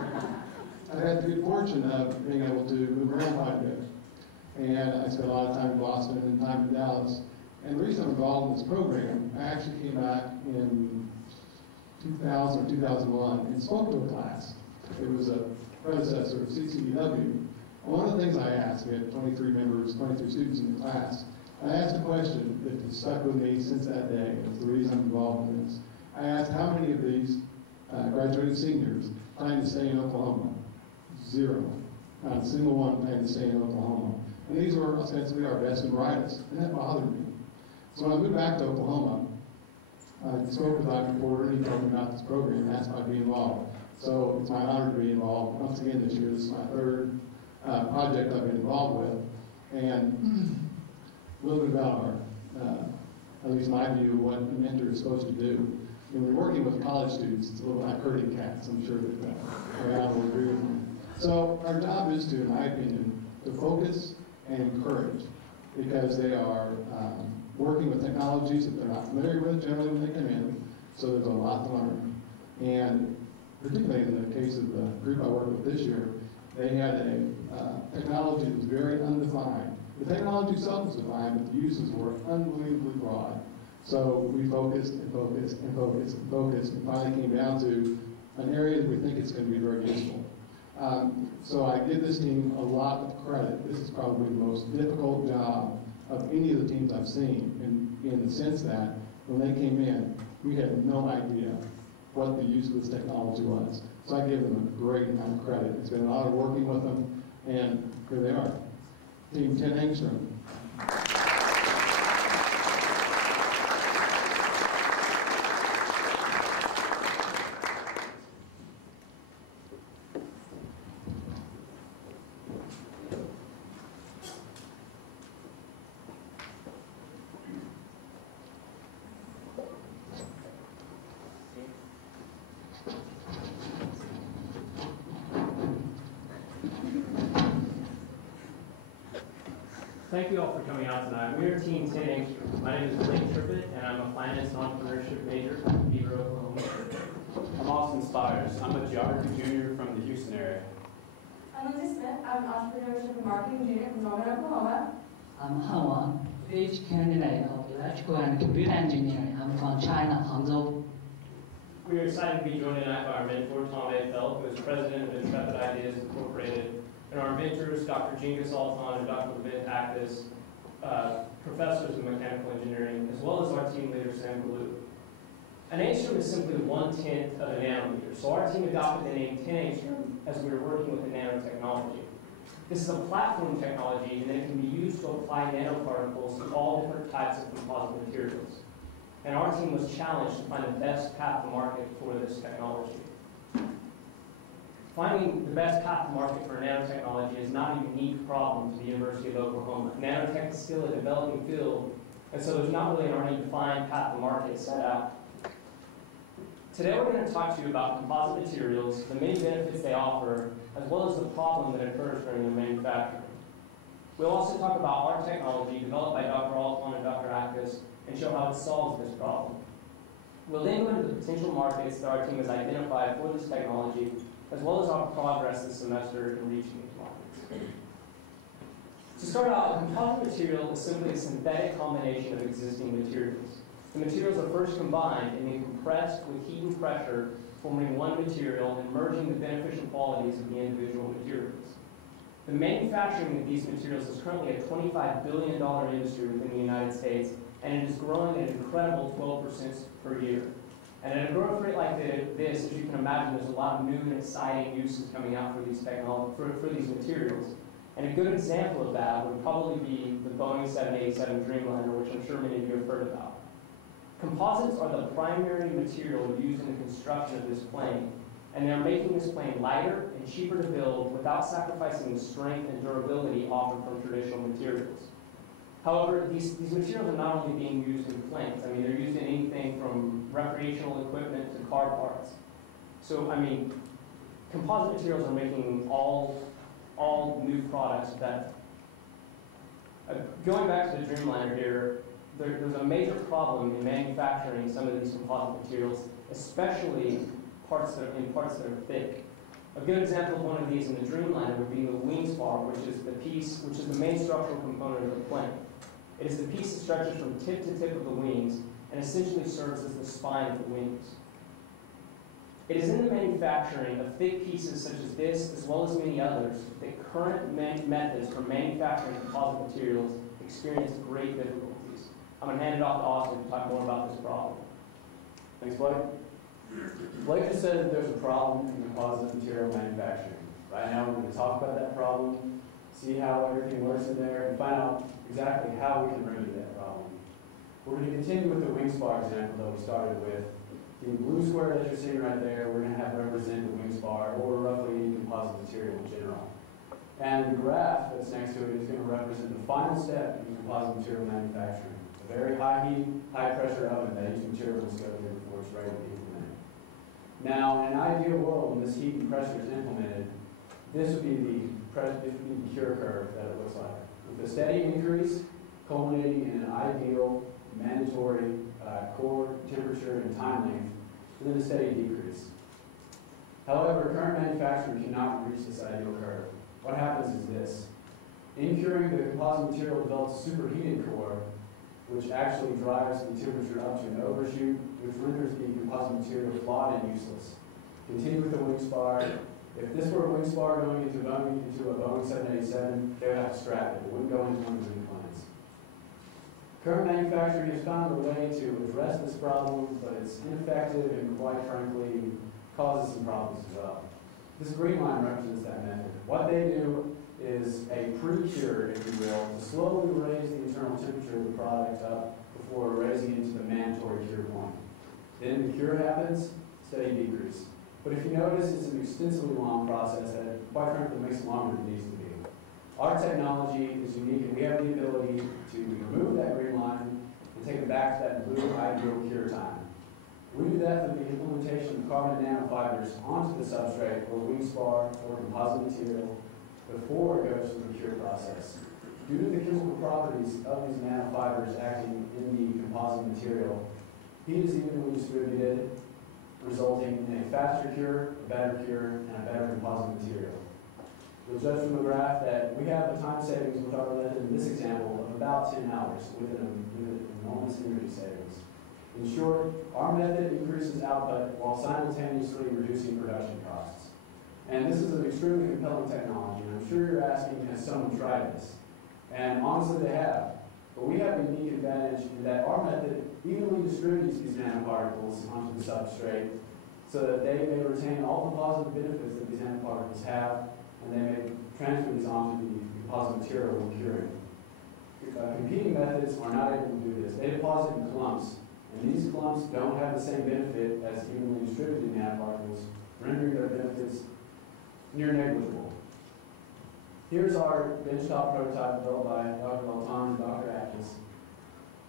I've had the good fortune of being able to move around quite a bit. And I spent a lot of time in Boston and time in Dallas. And the reason I'm involved in this program, I actually came back in 2000 or 2001 and spoke to a class. It was a predecessor of CCEW. One of the things I asked, we had 23 members, 23 students in the class, I asked a question that has stuck with me since that day. It's the reason I'm involved in this. I asked how many of these graduating seniors plan to stay in Oklahoma? 0. Not a single one planned to stay in Oklahoma. And these were ostensibly our best and brightest, and that bothered me. So when I moved back to Oklahoma, I spoke with Dr. Porter, and he told me about this program and asked if I'd be involved. So it's my honor to be involved once again this year. This is my third project I've been involved with. And a little bit about our, at least my view of what a mentor is supposed to do. When we're working with college students, it's a little like herding cats. I'm sure that Ariana will agree with me. So our job is to, in my opinion, to focus and encourage, because they are working with technologies that they're not familiar with generally when they come in, so there's a lot to learn. And particularly in the case of the group I worked with this year, they had a technology that was very undefined. The technology itself was defined, but the uses were unbelievably broad. So we focused and focused and focused and focused, and finally came down to an area that we think it's going to be very useful. So I give this team a lot of credit. This is probably the most difficult job of any of the teams I've seen, in the sense that when they came in, we had no idea what the use of this technology was. So I give them a great amount of credit. It's been a lot of working with them, and here they are. Team 10 Angstrom. Thank you all for coming out tonight. We are Team 10 Angstrom. My name is Blake Trippett, and I'm a finance and entrepreneurship major from Beaver, Oklahoma. I'm Austin Spires. I'm a geography junior from the Houston area. I'm Lindsay Smith. I'm an entrepreneurship and marketing junior from Norman, Oklahoma. I'm Han Wang, PhD candidate of electrical and computer engineering. I'm from China, Hangzhou. We are excited to be joined tonight by our mentor, Tom A. Feld, who is president of Intrepid Ideas Incorporated, and our mentors, Dr. Genghis Altan and Dr. Levin Actis, professors of mechanical engineering, as well as our team leader, Sam Galoo. An angstrom is simply 1/10 of a nanometer, so our team adopted the name 10 angstrom as we were working with the nanotechnology. This is a platform technology, and it can be used to apply nanoparticles to all different types of composite materials. And our team was challenged to find the best path to market for this technology. Finding the best path to market for nanotechnology is not a unique problem to the University of Oklahoma. Nanotech is still a developing field, and so there's not really an already defined path to market set out. Today we're going to talk to you about composite materials, the many benefits they offer, as well as the problem that occurs during their manufacturing. We'll also talk about our technology developed by Dr. Altan and Dr. Actis and show how it solves this problem. We'll then go into the potential markets that our team has identified for this technology, as well as our progress this semester in reaching these markets. To start out, a composite material is simply a synthetic combination of existing materials. The materials are first combined and then compressed with heat and pressure, forming one material and merging the beneficial qualities of the individual materials. The manufacturing of these materials is currently a $25 billion industry within the United States, and it is growing at an incredible 12% per year. And at a growth rate like this, as you can imagine, there's a lot of new and exciting uses coming out for these for these materials. And a good example of that would probably be the Boeing 787 Dreamliner, which I'm sure many of you have heard about. Composites are the primary material used in the construction of this plane, and they're making this plane lighter and cheaper to build without sacrificing the strength and durability offered from traditional materials. However, these materials are not only being used in planes. I mean, they're used in anything from recreational equipment to car parts. So, I mean, composite materials are making all new products better. Going back to the Dreamliner here, there's a major problem in manufacturing some of these composite materials, especially parts that are thick. A good example of one of these in the Dreamliner would be the wing spar, which is the main structural component of the plane. It is the piece that stretches from tip to tip of the wings and essentially serves as the spine of the wings. It is in the manufacturing of thick pieces such as this, as well as many others, that current methods for manufacturing composite materials experience great difficulties. I'm going to hand it off to Austin to talk more about this problem. Thanks, Blake. Blake just said that there's a problem in composite material manufacturing. Right now, we're going to talk about that problem, see how everything works in there, and find out exactly how we can remedy that problem. We're going to continue with the wing spar example that we started with. The blue square that you're seeing right there, we're going to have represent the wing spar, or roughly any composite material in general. And the graph that's next to it is going to represent the final step in composite material manufacturing. A very high heat, high pressure oven that each material will go through before it's ready to be implemented. Now, in an ideal world, when this heat and pressure is implemented, this would be the cure curve that it looks like. With a steady increase, culminating in an ideal, mandatory core temperature and time length, and then a steady decrease. However, current manufacturing cannot reach this ideal curve. What happens is this. In curing, the composite material develops a superheated core, which actually drives the temperature up to an overshoot, which renders the composite material flawed and useless. Continue with the wing spar. If this were a wing spar going into a Boeing 787, they would have to scrap it. It wouldn't go into one of the wing planes. Current manufacturing has found a way to address this problem, but it's ineffective and, quite frankly, causes some problems as well. This green line represents that method. What they do is a pre-cure, if you will, to slowly raise the internal temperature of the product up before raising it to the mandatory cure point. Then the cure happens, steady decrease. But if you notice, it's an extensively long process that, quite frankly, makes it longer than it needs to be. Our technology is unique, and we have the ability to remove that green line and take it back to that blue ideal cure time. We do that through the implementation of carbon nanofibers onto the substrate or wing spar or composite material before it goes through the cure process. Due to the chemical properties of these nanofibers acting in the composite material, heat is evenly distributed, resulting in a faster cure, a better cure, and a better composite material. You'll judge from the graph that we have a time savings with our method in this example of about 10 hours with an enormous energy savings. In short, our method increases output while simultaneously reducing production costs. And this is an extremely compelling technology, and I'm sure you're asking, has someone tried this? And honestly, they have. But we have a unique advantage in that our method evenly distributes these nanoparticles onto the substrate so that they may retain all the positive benefits that these nanoparticles have, and they may transfer these onto the composite material we're curing. Competing methods are not able to do this. They deposit in clumps, and these clumps don't have the same benefit as evenly distributed nanoparticles, rendering their benefits near negligible. Here's our benchtop prototype developed by Dr. Belton and Dr. Atkins.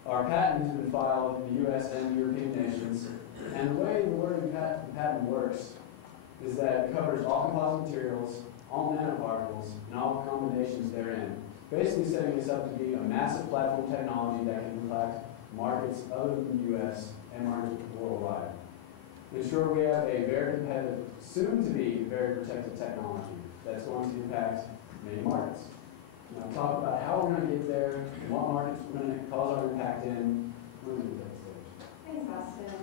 Our patent has been filed in the US and European nations, and the way the wording patent works is that it covers all composite materials, all nanoparticles, and all combinations therein, basically setting this up to be a massive platform technology that can impact markets other than the US and markets worldwide. In short, we have a very competitive, soon-to-be very protected technology that's going to impact many markets. Now, talk about how we're going to get there, and what markets we're going to cause our impact in. We're going to do that stage. Thanks, Austin.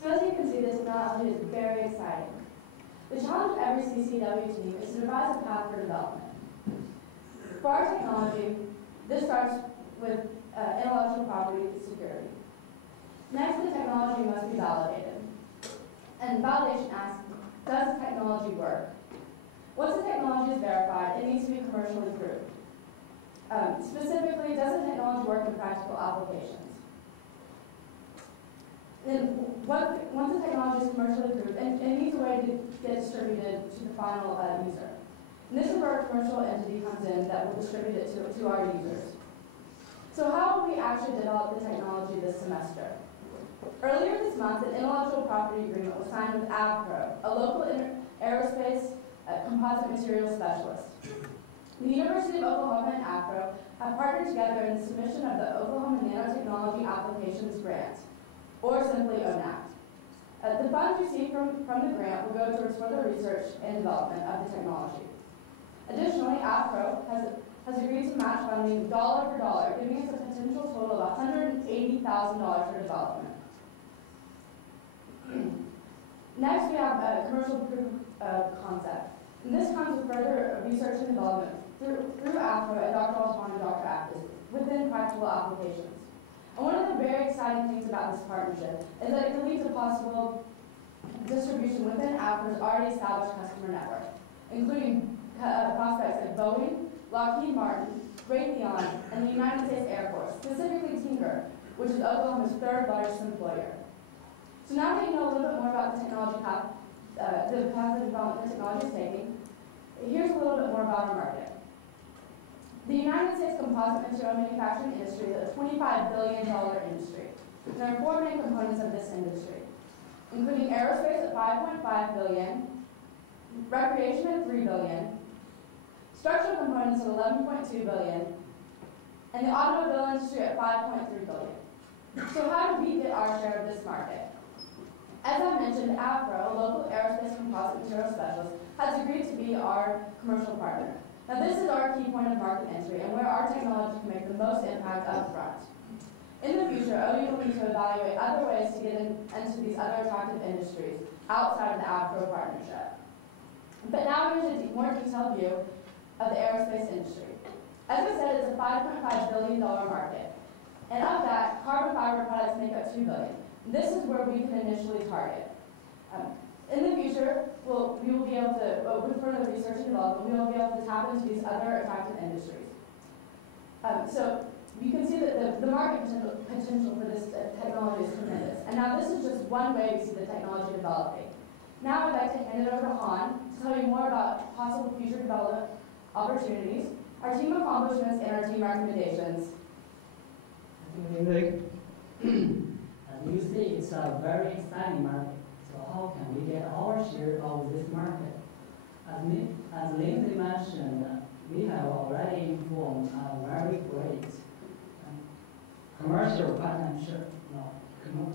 So as you can see, this technology is very exciting. The challenge of every CCEW team is to devise a path for development. For our technology, this starts with intellectual property security. Next, the technology must be validated. And validation asks, does the technology work? Once the technology is verified, it needs to be commercially proved. Specifically, does the technology work in practical applications? Then, once the technology is commercially proved, it needs a way to get distributed to the final user. And this is where a commercial entity comes in that will distribute it to our users. So how will we actually develop the technology this semester? Earlier this month, an intellectual property agreement was signed with AVPRO, a local aerospace composite materials specialist. The University of Oklahoma and AVPRO have partnered together in the submission of the Oklahoma Nanotechnology Applications Grant, or simply ONAP. The funds received from the grant will go towards further research and development of the technology. Additionally, AVPRO has agreed to match funding dollar for dollar, giving us a potential total of $180,000 for development. Next, we have a commercial proof of concept. And this comes with further research and development through AFRO and Dr. Alton and Dr. Aptis within practical applications. And one of the very exciting things about this partnership is that it can lead to possible distribution within AFRO's already established customer network, including prospects like Boeing, Lockheed Martin, Raytheon, and the United States Air Force, specifically Tinker, which is Oklahoma's third largest employer. So now that you know a little bit more about the technology path, the path of development the technology is taking, here's a little bit more about our market. The United States composite material manufacturing industry is a $25 billion industry. And there are four main components of this industry, including aerospace at $5.5 billion, recreation at $3 billion, structural components at $11.2 billion, and the automobile industry at $5.3 billion. So how do we get our share of this market? As I mentioned, AFRO, a local aerospace composite material specialist, has agreed to be our commercial partner. Now this is our key point of market entry and where our technology can make the most impact up front. In the future, OU will need to evaluate other ways to get into these other attractive industries outside of the AFRO partnership. But now here's a more detailed view of the aerospace industry. As I said, it's a $5.5 billion market. And of that, carbon fiber products make up $2 billion. This is where we can initially target. In the future, we will be able to, with further research and development, we will be able to tap into these other attractive industries. So you can see that the market potential for this technology is tremendous. And now this is just one way we see the technology developing. Now I'd like to hand it over to Han to tell you more about possible future development opportunities, our team accomplishments, and our team recommendations. Thank you, Rick. As you see, it's a very exciting market. So how can we get our share of this market? As Lindsay mentioned, we have already formed a very great commercial partnership, commercial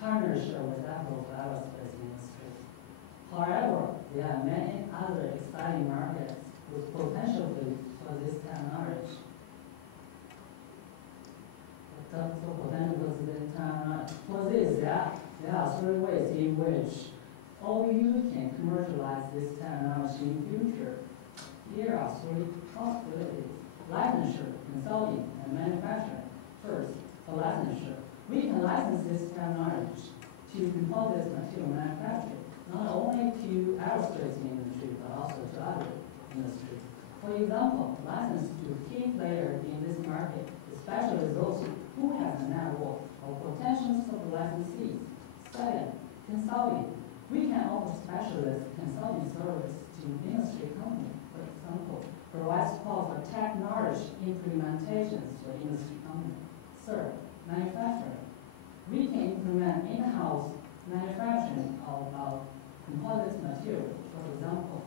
partnership with Apple for aerospace industry. However, there are many other exciting markets with potential for this technology. For this, there are three ways in which OU can commercialize this technology in the future. Here are three possibilities: licensure, consulting, and manufacturing. First, for licensure, we can license this technology to composite material manufacturing, not only to aerospace industry, but also to other industries. For example, license to key players in this market, especially those who have a network of potential sub-licensees. Second, consulting. We can offer specialist consulting service to industry companies, for example, provide support for technology implementations for industry companies. Third, manufacturing. We can implement in-house manufacturing of composite materials, for example,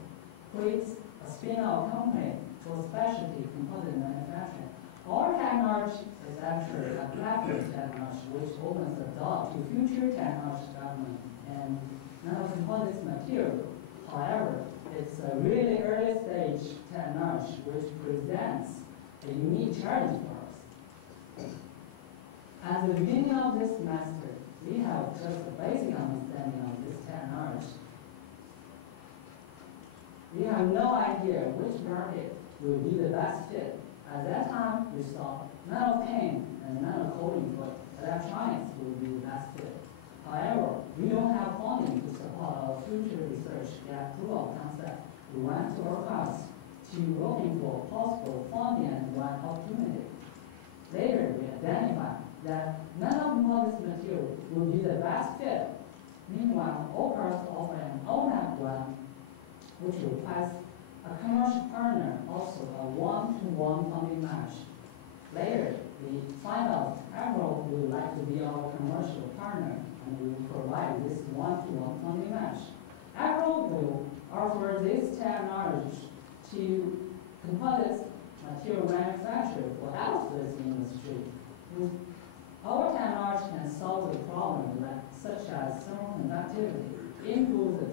create a spin-out company for specialty composite manufacturing. Our technology is actually a platform technology which opens the door to future technology development and nanocomposite material. However, it's a really early stage technology which presents a unique challenge for us. At the beginning of this semester, we have just a basic understanding of this technology. We have no idea which market will be the best fit. At that time, we thought nanopaint and nanocoating for electronics would be the best fit. However, we don't have funding to support our future research yet proof of concept. We went to our class to looking for possible funding and one opportunity. Later, we identified that nanocomposite material would be the best fit. Meanwhile, OCARS offer an ONAP grant, which requires a commercial partner, also a one-to-one funding match. Later, we find out Apple would like to be our commercial partner and we will provide this one-to-one funding match. Apple will offer this technology to composite material manufacturer for aerospace industry. Our technology can solve the problem such as thermal conductivity, improve the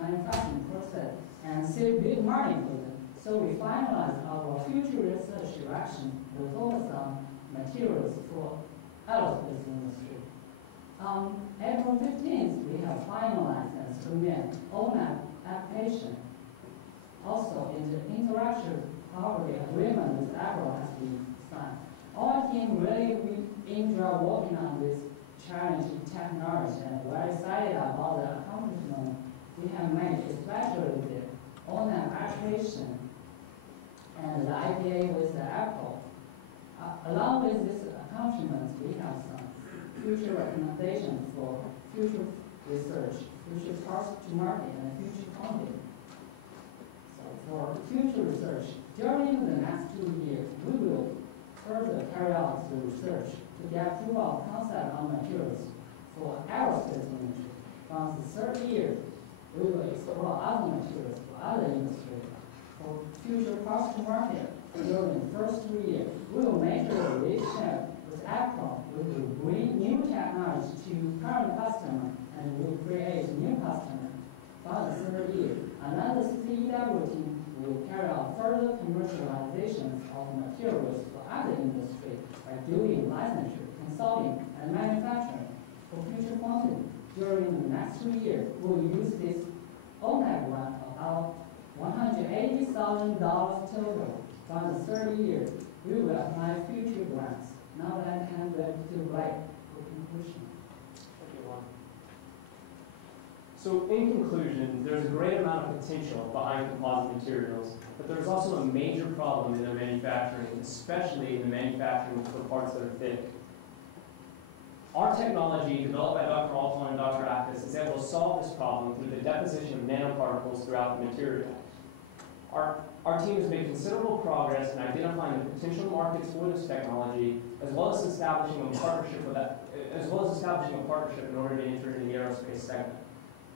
manufacturing process, and save big money for them. So we finalize our future research direction. We focus on materials for aerospace industry. On April 15th, we have finalized and submitted ONAP application. Also, in the intellectual property agreement with Apple has been signed. Our team really enjoy working on this challenging technology, and we're excited about the accomplishment we have made, especially with the ONAP application and the IPA with the Apple. Along with these accomplishments, we have some future recommendations for future research, future paths to market, and future funding. So for future research, during the next 2 years, we will further carry out the research to get proof of concept on materials for aerospace industry. From the third year, we will explore other materials for other industries. For future paths to market, during the first 3 years, we will measure the relationship with Apple. We will bring new technology to current customer, and we will create new customer. By the third year, another CCEW team will carry out further commercialization of materials for other industries by doing licensure, consulting, and manufacturing. For future funding, during the next 2 years, we will use this ONAP grant about $180,000 total. By the third year, we will apply future grants. Now that I'm ready to write for conclusion. Thank you, Juan. So in conclusion, there's a great amount of potential behind composite materials, but there's also a major problem in their manufacturing, especially in the manufacturing for parts that are thick. Our technology, developed by Dr. Alton and Dr. Actis, is able to solve this problem through the deposition of nanoparticles throughout the material. Our team has made considerable progress in identifying the potential markets for this technology, as well as establishing a partnership in order to enter into the aerospace segment.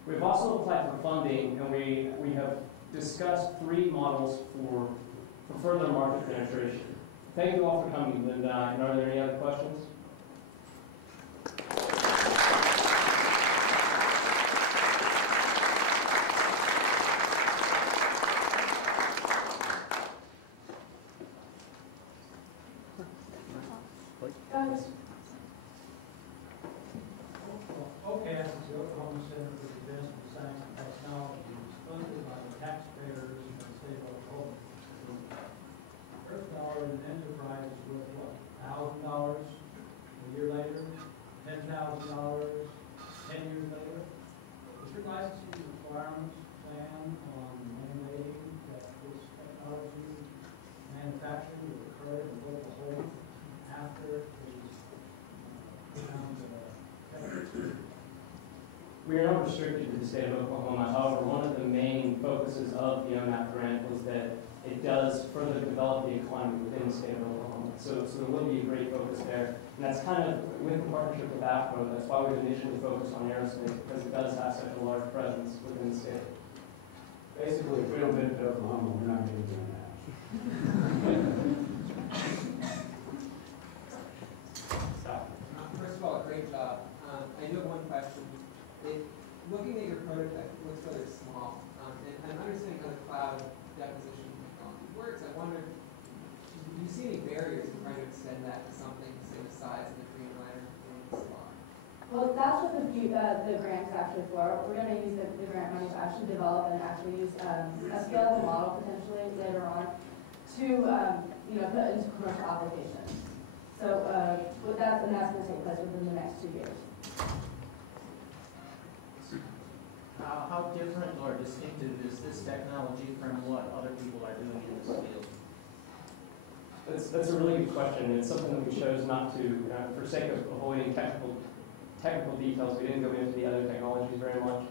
We've also applied for funding, and we have discussed 3 models for further market penetration. Thank you all for coming, and are there any other questions? OCAS is the Oklahoma Center for Advancement of Science and Technology. It's funded by the taxpayers of the state of Oklahoma. First dollar in enterprise is worth what? $1,000 a year later, $10,000 10 years later. Does your licensing requirements plan on mandating that this technology manufacturing will occur in Oklahoma after it is found We are not restricted to the state of Oklahoma. However, one of the main focuses of the ONAP grant was that it does further develop the economy within the state of Oklahoma. So there will be a great focus there. And that's kind of, with the partnership with APRO, that's why we've initially focused on aerospace, because it does have such a large presence within the state. Basically, if we don't benefit Oklahoma, we're not going to do that. First of all, great job. I do have one question. Looking at your prototype, it looks rather small. And understanding how the cloud deposition technology works, I wonder, do you see any barriers in trying to extend that to something, say, the size of the Dreamliner in Star? Well, that's what the grant is actually for. We're going to use the grant money to actually develop and actually use a scalable model potentially later on to put into commercial applications. So that's going to take place within the next 2 years. How different or distinctive is this technology from what other people are doing in this field? That's a really good question. It's something that we chose not to, for sake of avoiding technical details, we didn't go into the other technologies very much.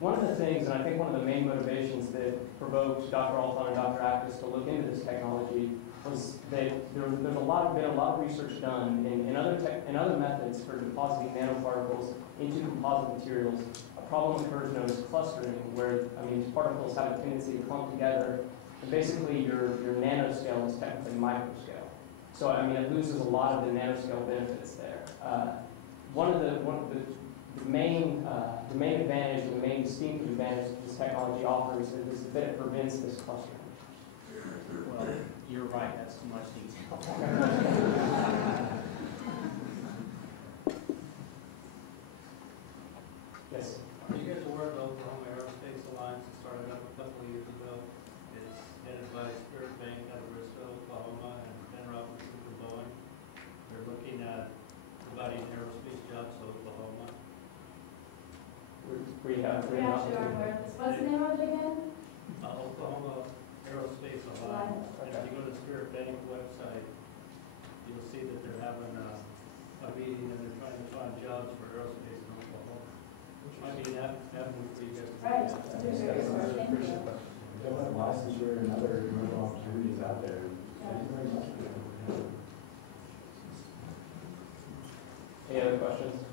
One of the things, and I think one of the main motivations that provoked Dr. Alton and Dr. Actis to look into this technology was that there's been a lot of research done in other methods for depositing nanoparticles into composite materials. A problem occurs known as clustering, where these particles have a tendency to clump together, and basically your nanoscale is technically microscale. So it loses a lot of the nanoscale benefits there. One of the main advantage, the main distinctive advantage that this technology offers is that it prevents this clustering. Well, you're right, that's too much detail. We actually are aware of this. What's the name of it again? Oklahoma Aerospace Alliance. And if you go to the Spirit Bank website, you'll see that they're having a meeting and they're trying to find jobs for aerospace in Oklahoma. Which might be an avenue for you guys to Right. look at. Government licensure and other commercial opportunities out there. Thank you very much. Any other questions?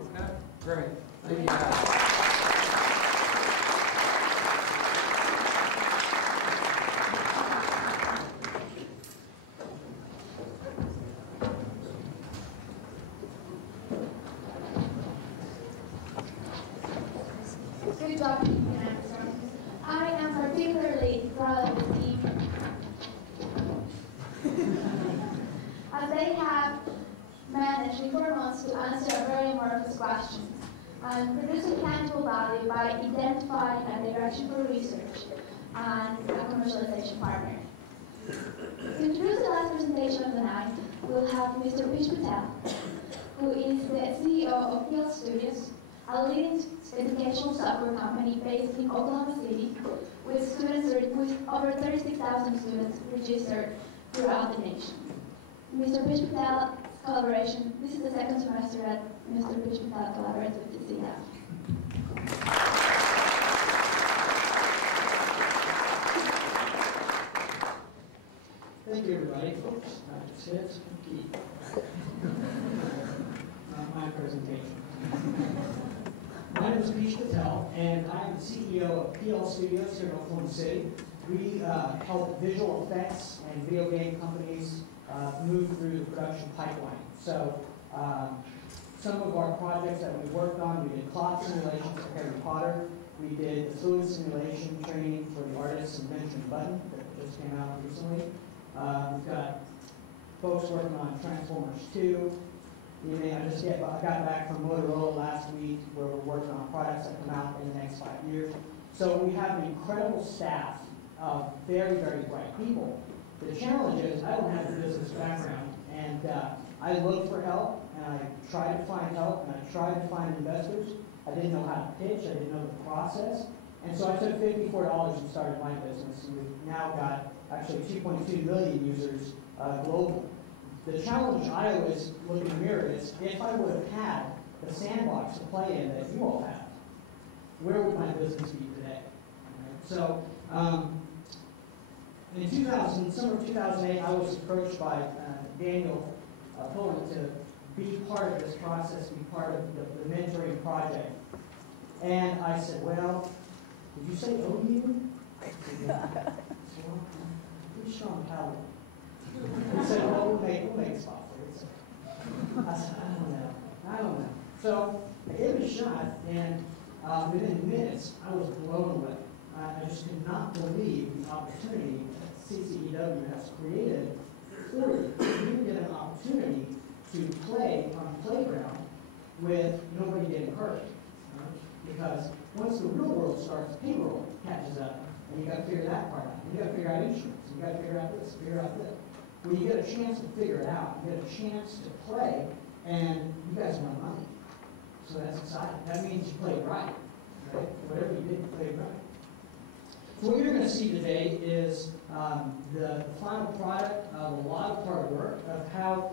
Okay, great. Thank you guys. Good job, I am particularly proud of the team as they have managed in 4 months to answer a very amorphous question and produce a tangible value by identifying a direction for research and a commercialization partner. To introduce the last presentation of the night, we'll have Mr. Pish Patel, who is the CEO of PL Studios, a leading educational software company based in Oklahoma City with over 36,000 students registered throughout the nation. Mr. Pish Patel's collaboration, this is the second semester that Mr. Pish Patel collaborates with the CF. Thank you, everybody. Oops, not just hit. Not my presentation. My name is Pish Patel, and I am the CEO of PL Studios here in Oklahoma City. We help visual effects and video game companies move through the production pipeline. So some of our projects that we worked on, we did clock simulations for Harry Potter. We did the fluid simulation training for the artist in Benjamin Button that just came out recently. We've got folks working on Transformers 2. I got back from Motorola last week where we're working on products that come out in the next 5 years. So we have an incredible staff of very, very bright people. The challenge is I don't have a business background, and I looked for help, and I tried to find help, and I tried to find investors. I didn't know how to pitch, I didn't know the process, and so I took $54 and started my business, and we've now got actually 2.2 million users globally. The challenge I always look in the mirror is, if I would have had the sandbox to play in that you all have, where would my business be today? Right? So, in summer of 2008, I was approached by Daniel Pullen to be part of this process, be part of the mentoring project. And I said, well, did you say OU? I said, yeah. Well, pretty strong palate. He said, well, we'll make a spot for you. So I said, I don't know. So I gave it a shot, and within minutes, I was blown away. I just could not believe the opportunity that CCEW has created for you. You get an opportunity to play on the playground with nobody getting hurt. Right? Because once the real world starts, payroll catches up, and you got to figure that part out. You got to figure out insurance. You got to figure out this, figure out this. Well, you get a chance to figure it out. You get a chance to play, and you guys won money. So that's exciting. That means you played right. Right? Whatever you did, you played right. So what you're going to see today is the final product of a lot of hard work of how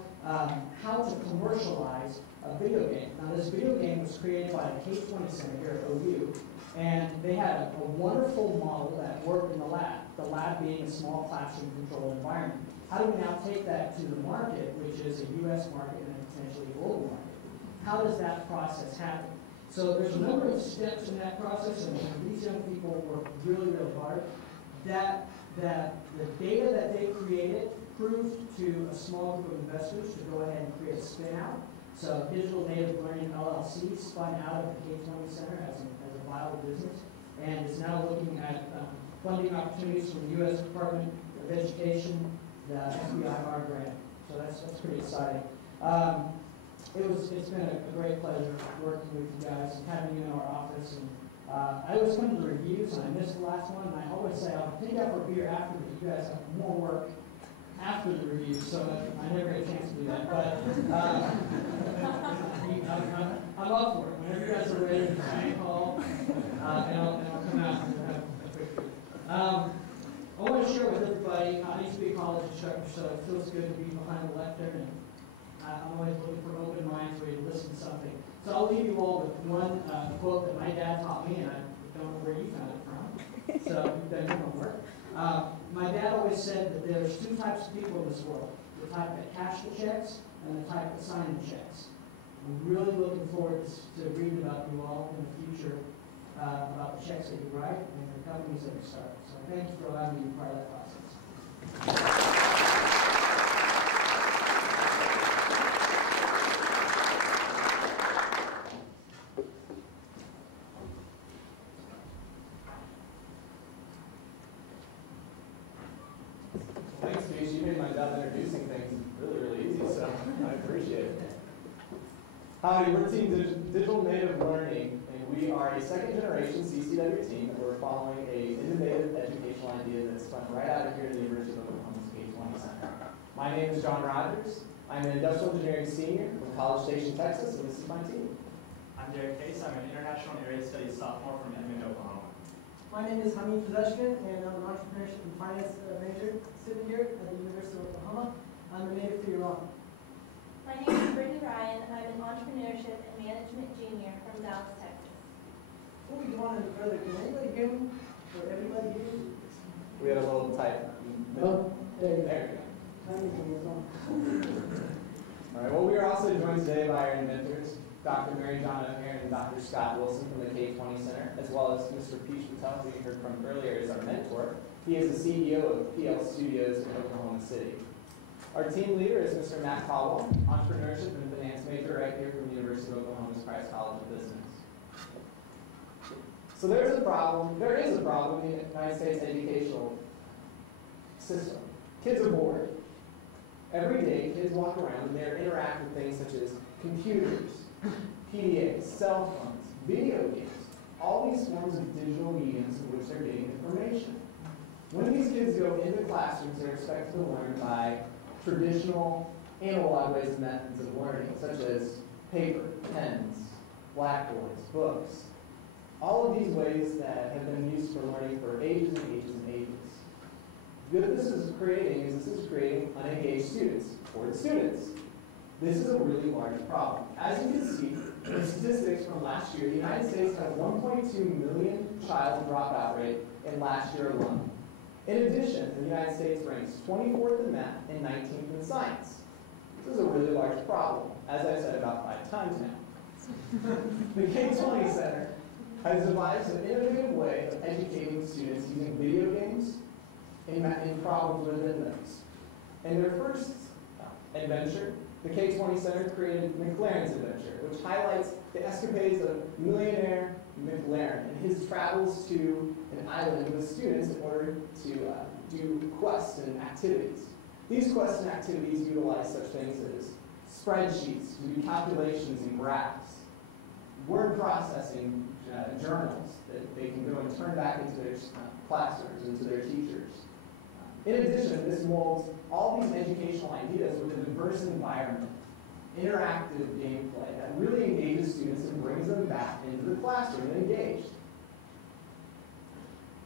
to commercialize a video game. Now, this video game was created by the K-20 Center here at OU, and they had a wonderful model that worked in the lab being a small classroom-controlled environment. How do we now take that to the market, which is a U.S. market and potentially a global market? How does that process happen? So there's a number of steps in that process, and these young people work really, really hard. That the data that they created proved to a small group of investors to go ahead and create a spin-out. So Digital Native Learning LLC spun out of the K-20 Center as a viable business, and is now looking at funding opportunities from the U.S. Department of Education, the SBIR grant. So that's pretty exciting. It's been a great pleasure working with you guys and having you in our office. And I always come to the reviews, and I missed the last one, and I always say, I'll take out for a beer after, but you guys have more work after the review, so I never get a chance to do that. But I'm up for it. Whenever you guys are ready, give me a call, and I'll come out and have a quick review. I want to share with everybody, I used to be a college instructor, so it feels good to be behind the lectern, and I'm always looking for open minds where you listen to something. So I'll leave you all with one quote that my dad taught me, and I don't know where you found it from, so you've done your homework. My dad always said that there's two types of people in this world, the type that cash the checks and the type that sign the checks. I'm really looking forward to reading about you all in the future, about the checks that you write and the companies that you start. So thank you for allowing me to be part of that process. Thanks, Steve. You made my job introducing things really easy, so I appreciate it. Howdy, we're Team Digital Native Learning, and we are a second-generation CCW team, and we're following an innovative educational idea that's spun right out of here at the University of Oklahoma's K-20 Center. My name is John Rogers. I'm an industrial engineering senior from College Station, Texas, and this is my team. I'm Derek Case. I'm an international area studies sophomore from Edmond, Oklahoma. My name is Hamid Fazeshkian, and I'm an entrepreneurship and finance major sitting here at the University of Oklahoma. I'm a native to Iran. My name is Brittany Ryan. I'm an entrepreneurship and management junior from Dallas, Texas. Before we go on any further, can anybody hear me? Or everybody hear me? We had a little type. Oh, there you go. All right, well, we are also joined today by our inventors, Dr. Mary John O'Hare and Dr. Scott Wilson from the K-20 Center, as well as Mr. Peach Patel, who you heard from earlier, is our mentor. He is the CEO of PL Studios in Oklahoma City. Our team leader is Mr. Matt Caldwell, entrepreneurship and finance major right here from the University of Oklahoma's Price College of Business. So there is a problem in the United States educational system. Kids are bored. Every day, kids walk around and they interact with things such as computers, PDAs, cell phones, video games, all these forms of digital mediums in which they're getting information. When these kids go into classrooms, they're expected to learn by traditional analog ways and methods of learning, such as paper, pens, blackboards, books. All of these ways that have been used for learning for ages and ages and ages. What this is creating unengaged students, bored students. This is a really large problem. As you can see, in statistics from last year, the United States had a 1.2 million child dropout rate in last year alone. In addition, the United States ranks 24th in math and 19th in science. This is a really large problem, as I've said about 5 times now. The K-20 Center has devised an innovative way of educating students using video games and problems within those. In their first adventure, the K-20 Center created McLaren's Adventure, which highlights the escapades of millionaire McLaren and his travels to an island with students in order to do quests and activities. These quests and activities utilize such things as spreadsheets to do calculations and graphs, word processing journals that they can go and turn back into their classrooms, into their teachers. In addition, this molds all these educational ideas with a diverse environment, interactive gameplay that really engages students and brings them back into the classroom and engaged.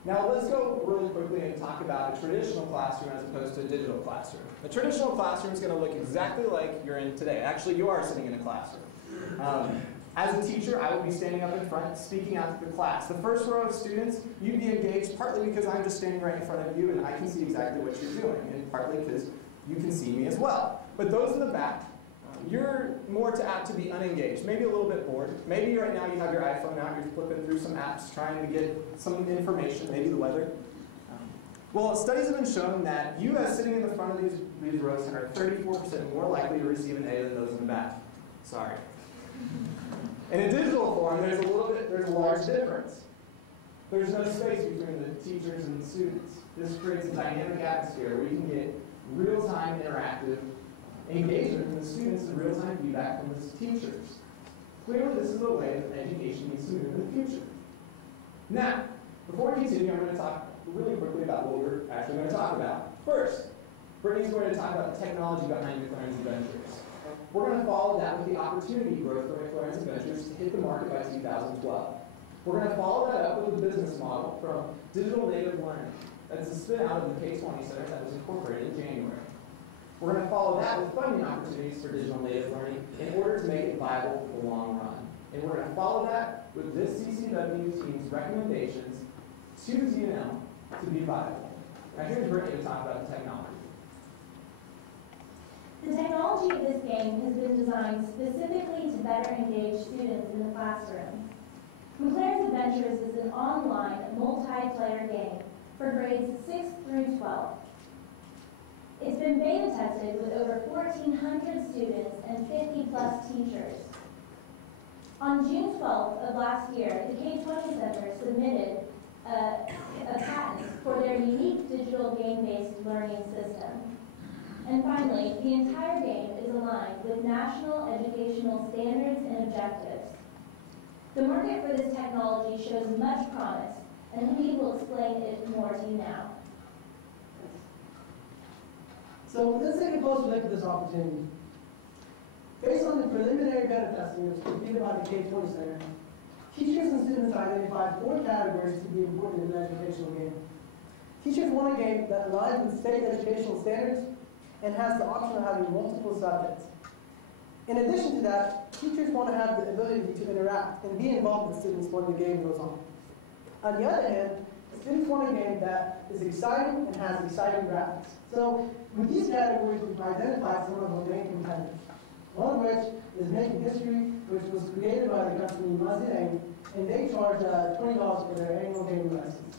Now let's go really quickly and talk about a traditional classroom as opposed to a digital classroom. A traditional classroom is going to look exactly like you're in today. Actually, you are sitting in a classroom. As a teacher, I would be standing up in front, speaking out to the class. The first row of students, you'd be engaged partly because I'm just standing right in front of you and I can see exactly what you're doing, and partly because you can see me as well. But those in the back, you're more apt to be unengaged, maybe a little bit bored. Maybe right now you have your iPhone out, you're flipping through some apps, trying to get some information, maybe the weather. Well, studies have been shown that you guys sitting in the front of these rows are 34% more likely to receive an A than those in the back. Sorry. In a digital form, there's a large difference. There's no space between the teachers and the students. This creates a dynamic atmosphere where you can get real-time interactive engagement from the students and real-time feedback from the teachers. Clearly, this is the way that education needs to move in the future. Now, before we continue, I'm going to talk really quickly about what we're actually going to talk about. First, Brittany's going to talk about the technology behind McLaren's Adventures. We're going to follow that with the opportunity growth for McLaren's Adventures to hit the market by 2012. We're going to follow that up with a business model from digital native learning. That's a spin out of the K-20 Center that was incorporated in January. We're going to follow that with funding opportunities for digital native learning in order to make it viable for the long run. And we're going to follow that with this CCEW team's recommendations to DNL to be viable. Now here's Brittany to talk about the technology. The technology of this game has been designed specifically to better engage students in the classroom. McLaren's Adventures is an online multiplayer game for grades 6 through 12. It's been beta tested with over 1,400 students and 50+ teachers. On June 12th of last year, the K-20 Center submitted a patent for their unique digital game-based learning system. And finally, the entire game is aligned with national educational standards and objectives. The market for this technology shows much promise, and we will explain it more to you now. So let's take a closer look at this opportunity. Based on the preliminary beta testing that was completed by the K-20 Center, teachers and students identified 4 categories to be important in an educational game. Teachers want a game that aligns with state educational standards and has the option of having multiple subjects. In addition to that, teachers want to have the ability to interact and be involved with students when the game goes on. On the other hand, students want a game that is exciting and has exciting graphics. So with these categories, we've identified some of the main competitors. One of which is Making History, which was created by the company Mazirang, and they charge $20 for their annual gaming license.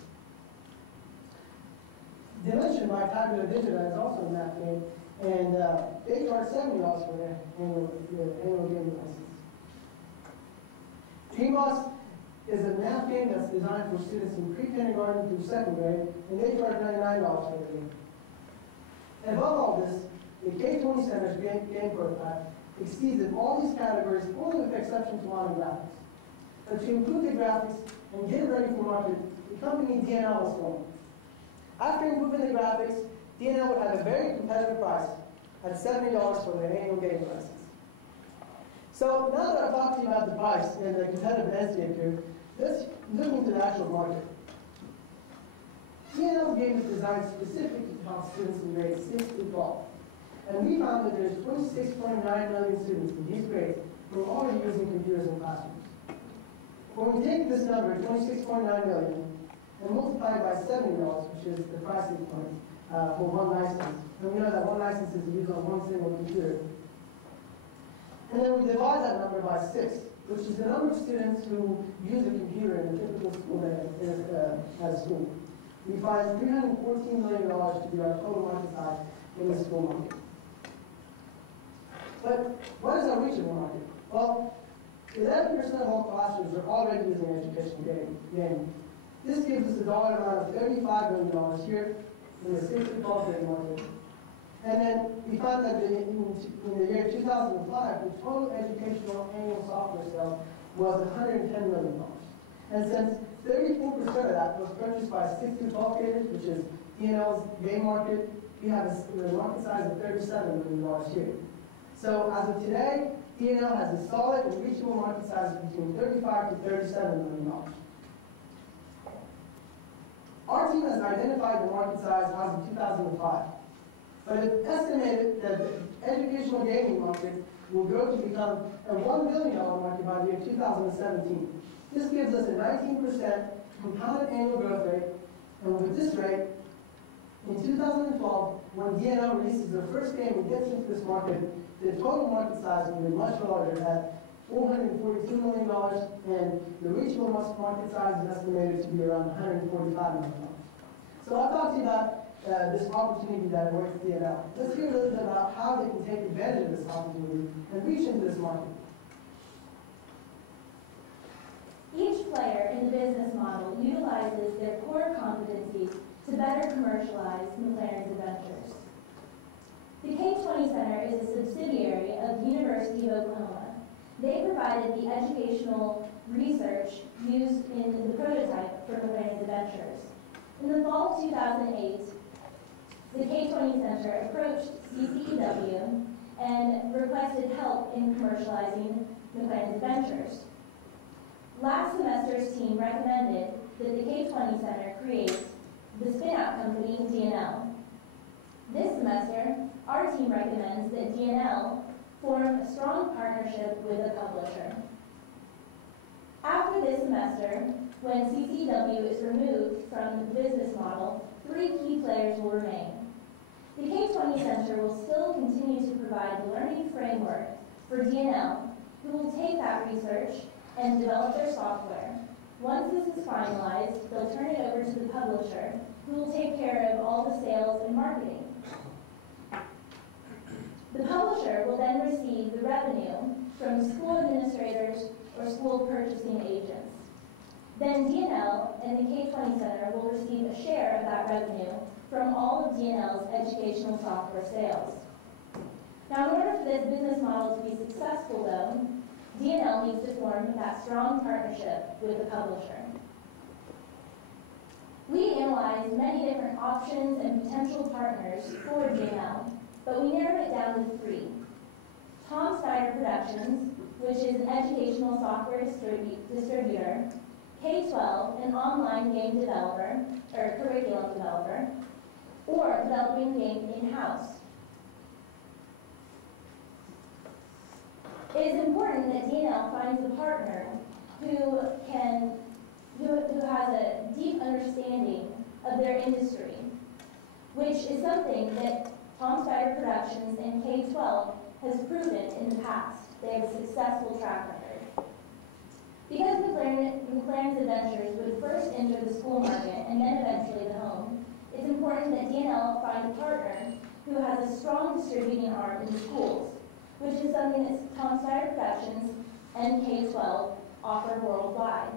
Dimension by Tabula Digita is also a math game, and they charge $70 for their annual gaming license. Dreambox is a math game that's designed for students in pre-kindergarten through 2nd grade, and they charge $99 for the game. And above all this, the K-20 Center's game prototype exceeds in all these categories, only with the exception to on graphics. But to improve the graphics and get it ready for market, the company DNL was formed. After improving the graphics, DNL would have a very competitive price at $70 for their annual game license. So now that I've talked to you about the price and the competitive landscape here, let's look into the actual market. DNL's game is designed specifically to help students in grades 6 through 12. And we found that there's 26.9 million students in these grades who are already using computers in classrooms. When we take this number, 26.9 million, and multiply it by $70, which is the price point for one license, and we know that one license is used on one single computer. And then we divide that number by 6, which is the number of students who use a computer in a typical school day at a school. We find $314 million to be our total market size in the school market. But what is our reachable market? Well, 11% of all classrooms are already using educational gaming. This gives us a dollar amount of $35 million here in the 6 to 12 grade market. And then we found that in the year 2005, the total educational annual software sales was $110 million. And since 34% of that was purchased by 6 to 12 graders, which is DNL's game market, we have a market size of $37 million here. So as of today, DNL has a solid and reachable market size between $35 to $37 million. Our team has identified the market size as of 2005, but it estimated that the educational gaming market will grow to become a $1 billion market by the year 2017. This gives us a 19% compounded annual growth rate, and with this rate, in 2012, when DNL releases their first game and gets into this market, the total market size will be much larger at $442 million, and the reachable market size is estimated to be around $145 million. So I've talked to you about this opportunity that awaits DNL. Let's hear a little bit about how they can take advantage of this opportunity and reach into this market. Each player in the business model utilizes their core competencies to better commercialize McLaren's Adventures. The K-20 Center is a subsidiary of the University of Oklahoma. They provided the educational research used in the prototype for McLaren's Adventures. In the fall of 2008, the K-20 Center approached CCEW and requested help in commercializing McLaren's Adventures. Last semester's team recommended that the K-20 Center create the spin-out company DNL. This semester, our team recommends that DNL form a strong partnership with a publisher. After this semester, when CCEW is removed from the business model, 3 key players will remain. The K-20 Center will still continue to provide the learning framework for DNL, who will take that research and develop their software. Once this is finalized, they'll turn it over to the publisher, who will take care of all the sales and marketing. The publisher will then receive the revenue from school administrators or school purchasing agents. Then DNL and the K-20 Center will receive a share of that revenue from all of DNL's educational software sales. Now, in order for this business model to be successful, though, DNL needs to form that strong partnership with the publisher. We analyzed many different options and potential partners for DNL, but we narrowed it down to 3. Tom Snyder Productions, which is an educational software distributor, K-12, an online game developer, or curriculum developer, or developing game in-house. It is important that DNL finds a partner who has a deep understanding of their industry, which is something that Tom Snyder Productions and K-12 has proven in the past. They have a successful track record. Because McLaren's Adventures would first enter the school market and then eventually the home, it's important that DNL find a partner who has a strong distributing arm in the schools, which is something that Tom Snyder Productions and K-12 offer worldwide.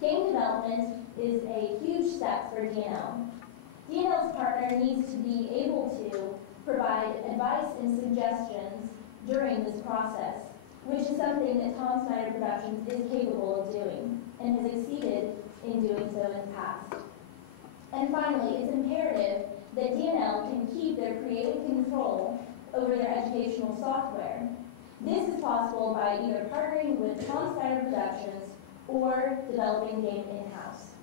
Game development is a huge step for DNL. DNL's partner needs to be able to provide advice and suggestions during this process, which is something that Tom Snyder Productions is capable of doing and has exceeded in doing so in the past. And finally, it's imperative that DNL can keep their creative control over their educational software. This is possible by either partnering with Tom Snyder Productions or developing game in-house.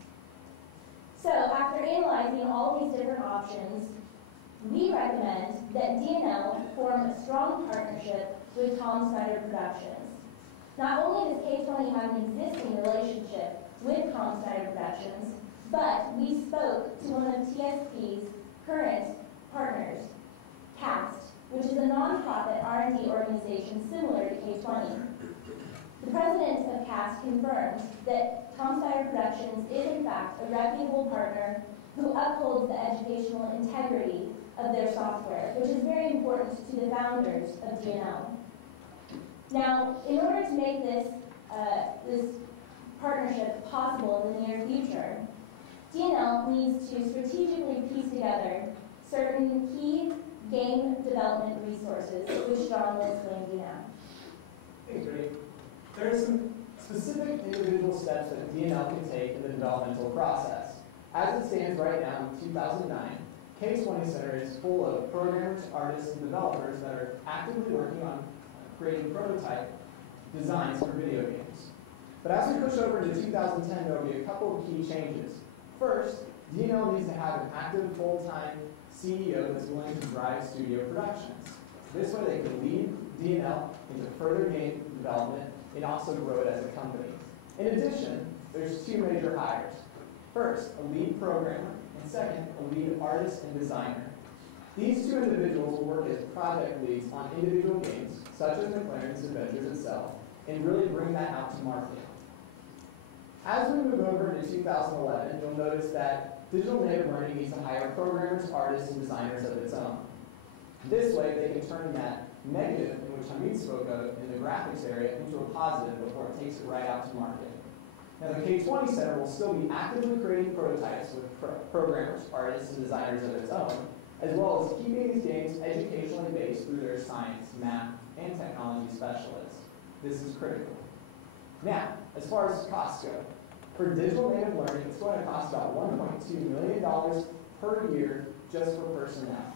So after analyzing all these different options, we recommend that DNL form a strong partnership with Tom Snyder Productions. Not only does K-20 have an existing relationship with Tom Snyder Productions, but we spoke to one of TSP's current partners, CAST, which is a nonprofit R&D organization similar to K-20. The president of CAST confirmed that Tom Snyder Productions is in fact a reputable partner who upholds the educational integrity of their software, which is very important to the founders of DNL. Now, in order to make this partnership possible in the near future, DNL needs to strategically piece together certain key game development resources, which John will explain to you now. Thanks, Brittany. There are some specific individual steps that DNL can take in the developmental process. As it stands right now in 2009, K-20 Center is full of programmers, artists, and developers that are actively working on creating prototype designs for video games. But as we push over into 2010, there will be a couple of key changes. First, DNL needs to have an active full-time CEO that's willing to drive studio productions. This way they can lead DNL into further game development and also grow it as a company. In addition, there's 2 major hires. First, a lead programmer, and second, a lead artist and designer. These 2 individuals will work as project leads on individual games, such as McLaren's Adventures itself, and really bring that out to market. As we move over to 2011, you'll notice that digital native learning needs to hire programmers, artists, and designers of its own. This way, they can turn that negative, in which Hamid spoke of in the graphics area, into a positive before it takes it right out to market. Now, the K-20 Center will still be actively creating prototypes with programmers, artists, and designers of its own, as well as keeping these games educationally based through their science, math, and technology specialists. This is critical. Now, as far as costs go, for digital native learning, it's going to cost about $1.2 million per year just for personnel.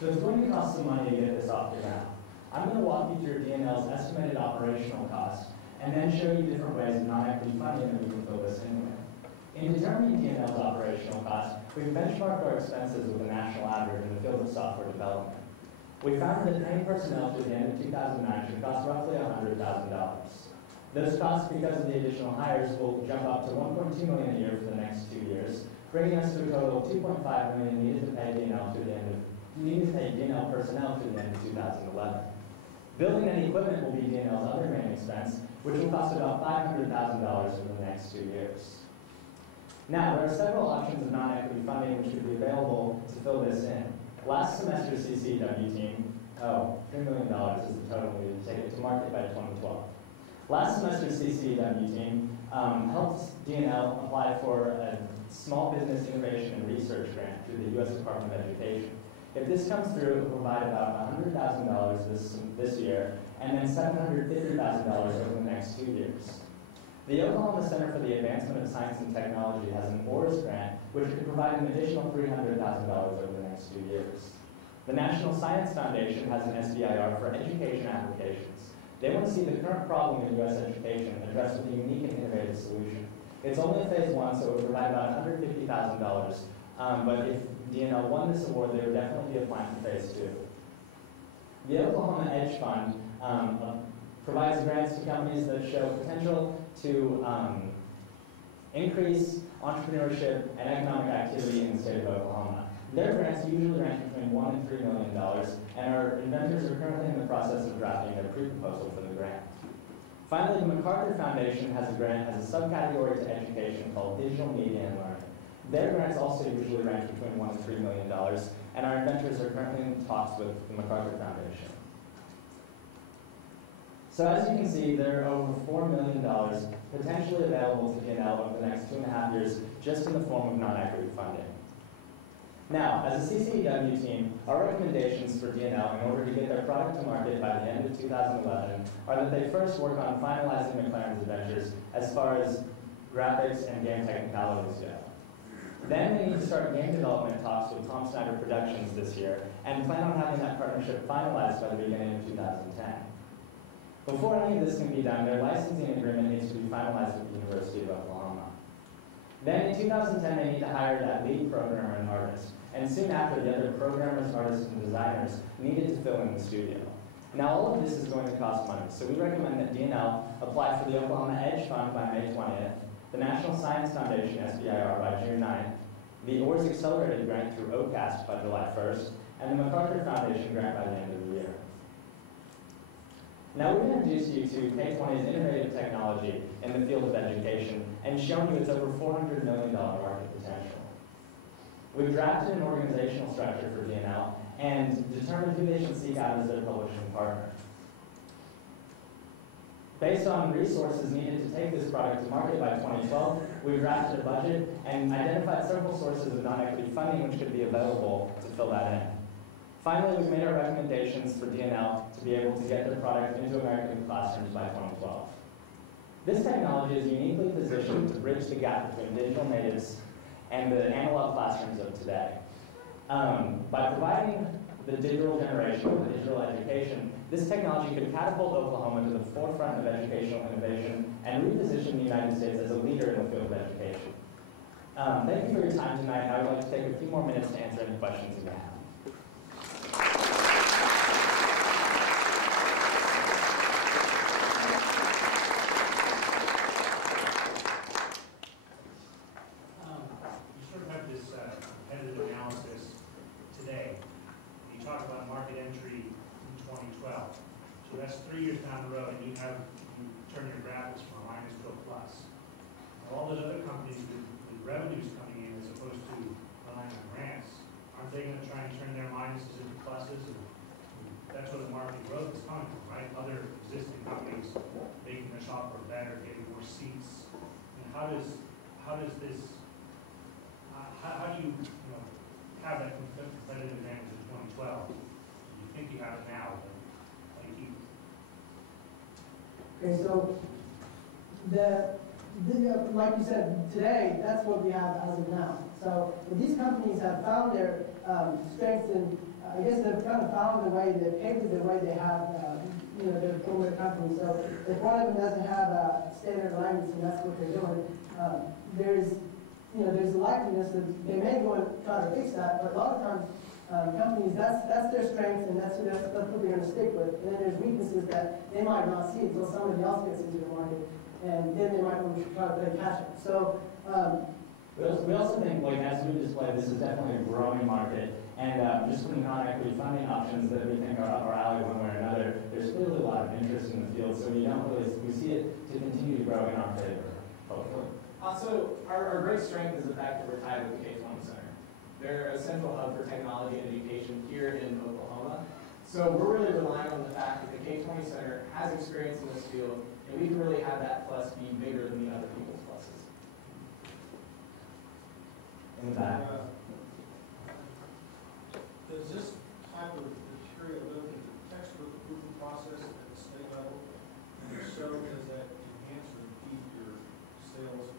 So it's going to cost some money to get this off the ground. I'm going to walk you through DNL's estimated operational costs and then show you different ways of non-equity funding that we can fill this in with. In determining DNL's operational costs, we've benchmarked our expenses with the national average in the field of software development. We found that paying personnel through the end of 2009 should cost roughly $100,000. Those costs, because of the additional hires, will jump up to $1.2 million a year for the next 2 years, bringing us to a total of $2.5 million needed to pay DNL personnel through the end of 2011. Building any equipment will be DNL's other main expense, which will cost about $500,000 for the next 2 years. Now, there are several options of non-equity funding which could be available to fill this in. Last semester's CCEW team, $3 million is the total we need to take it to market by 2012. Last semester's CCEW team helped DNL apply for a Small Business Innovation and Research grant through the U.S. Department of Education. If this comes through, it will provide about $100,000 this year, and then $750,000 over the next 2 years. The Oklahoma Center for the Advancement of Science and Technology has an ORS grant, which could provide an additional $300,000 over the next 2 years. The National Science Foundation has an SBIR for education applications. They want to see the current problem in U.S. education addressed with a unique and innovative solution. It's only phase 1, so it would provide about $150,000. But if DNL won this award, they would definitely be applying for phase 2. The Oklahoma Edge Fund provides grants to companies that show potential to increase entrepreneurship and economic activity in the state of Oklahoma. Their grants usually range between $1 and $3 million, and our inventors are currently in the process of drafting their pre-proposal for the grant. Finally, the MacArthur Foundation has a grant as a subcategory to education called Digital Media and Learning. Their grants also usually range between $1 and $3 million, and our inventors are currently in talks with the MacArthur Foundation. So as you can see, there are over $4 million potentially available to DNL over the next 2.5 years just in the form of non-equity funding. Now, as a CCEW team, our recommendations for DNL in order to get their product to market by the end of 2011 are that they first work on finalizing McLaren's adventures as far as graphics and game technicalities go. Then they need to start game development talks with Tom Snyder Productions this year and plan on having that partnership finalized by the beginning of 2010. Before any of this can be done, their licensing agreement needs to be finalized with the University of Oklahoma. Then in 2010, they need to hire that lead programmer and artist. And soon after, the other programmers, artists, and designers needed to fill in the studio. Now, all of this is going to cost money, so we recommend that DNL apply for the Oklahoma Edge Fund by May 20th, the National Science Foundation SBIR by June 9th, the ORS Accelerated Grant through OCAST by July 1st, and the MacArthur Foundation grant by the end of the year. Now we've introduced you to K20's innovative technology in the field of education and shown you its over $400 million market potential. We've drafted an organizational structure for DNL and determined who they should seek out as their publishing partner. Based on resources needed to take this product to market by 2012, we've drafted a budget and identified several sources of non-equity funding which could be available to fill that in. Finally, we've made our recommendations for DNL to be able to get their product into American classrooms by 2012. This technology is uniquely positioned to bridge the gap between digital natives and the analog classrooms of today. By providing the digital generation of digital education, this technology could catapult Oklahoma to the forefront of educational innovation and reposition the United States as a leader in the field of education. Thank you for your time tonight. I would like to take a few more minutes to answer any questions you may have. So that's 3 years down the road, and you turn your graphics from a minus to a plus. Now, all those other companies with revenues coming in as opposed to relying on grants, aren't they going to try and turn their minuses into pluses? And that's where the market growth is coming from, right? Other existing companies making their software better, getting more seats. And how do you have that competitive advantage in 2012? You think you have it now, but how do you keep it? Okay, so the like you said, today, that's what we have as of now. So these companies have found their strengths in, I guess they've kind of found the way, they've paved the way they have, they're former companies. So if one of them doesn't have a standard alignments and that's what they're doing, there's a likeliness that they may go and try to fix that, but a lot of times companies, that's their strength and that's what they're going to stick with. And then there's weaknesses that they might not see until somebody else gets into the market, and then they might want to try to play catch up. So we also think, like as we displayed, this is definitely a growing market, and just from the non-equity funding options that we think are up our alley one way or another, there's clearly a lot of interest in the field, so we see it to continue to grow in our favor, hopefully. Also, our great strength is the fact that we're tied with the K-20 Center. They're a central hub for technology and education here in Oklahoma. So we're really relying on the fact that the K-20 Center has experience in this field, and we can really have that plus be bigger than the other people's pluses. In the back. Does this type of material look at the textbook approval process at the state level? And if so, does that enhance or impede your sales?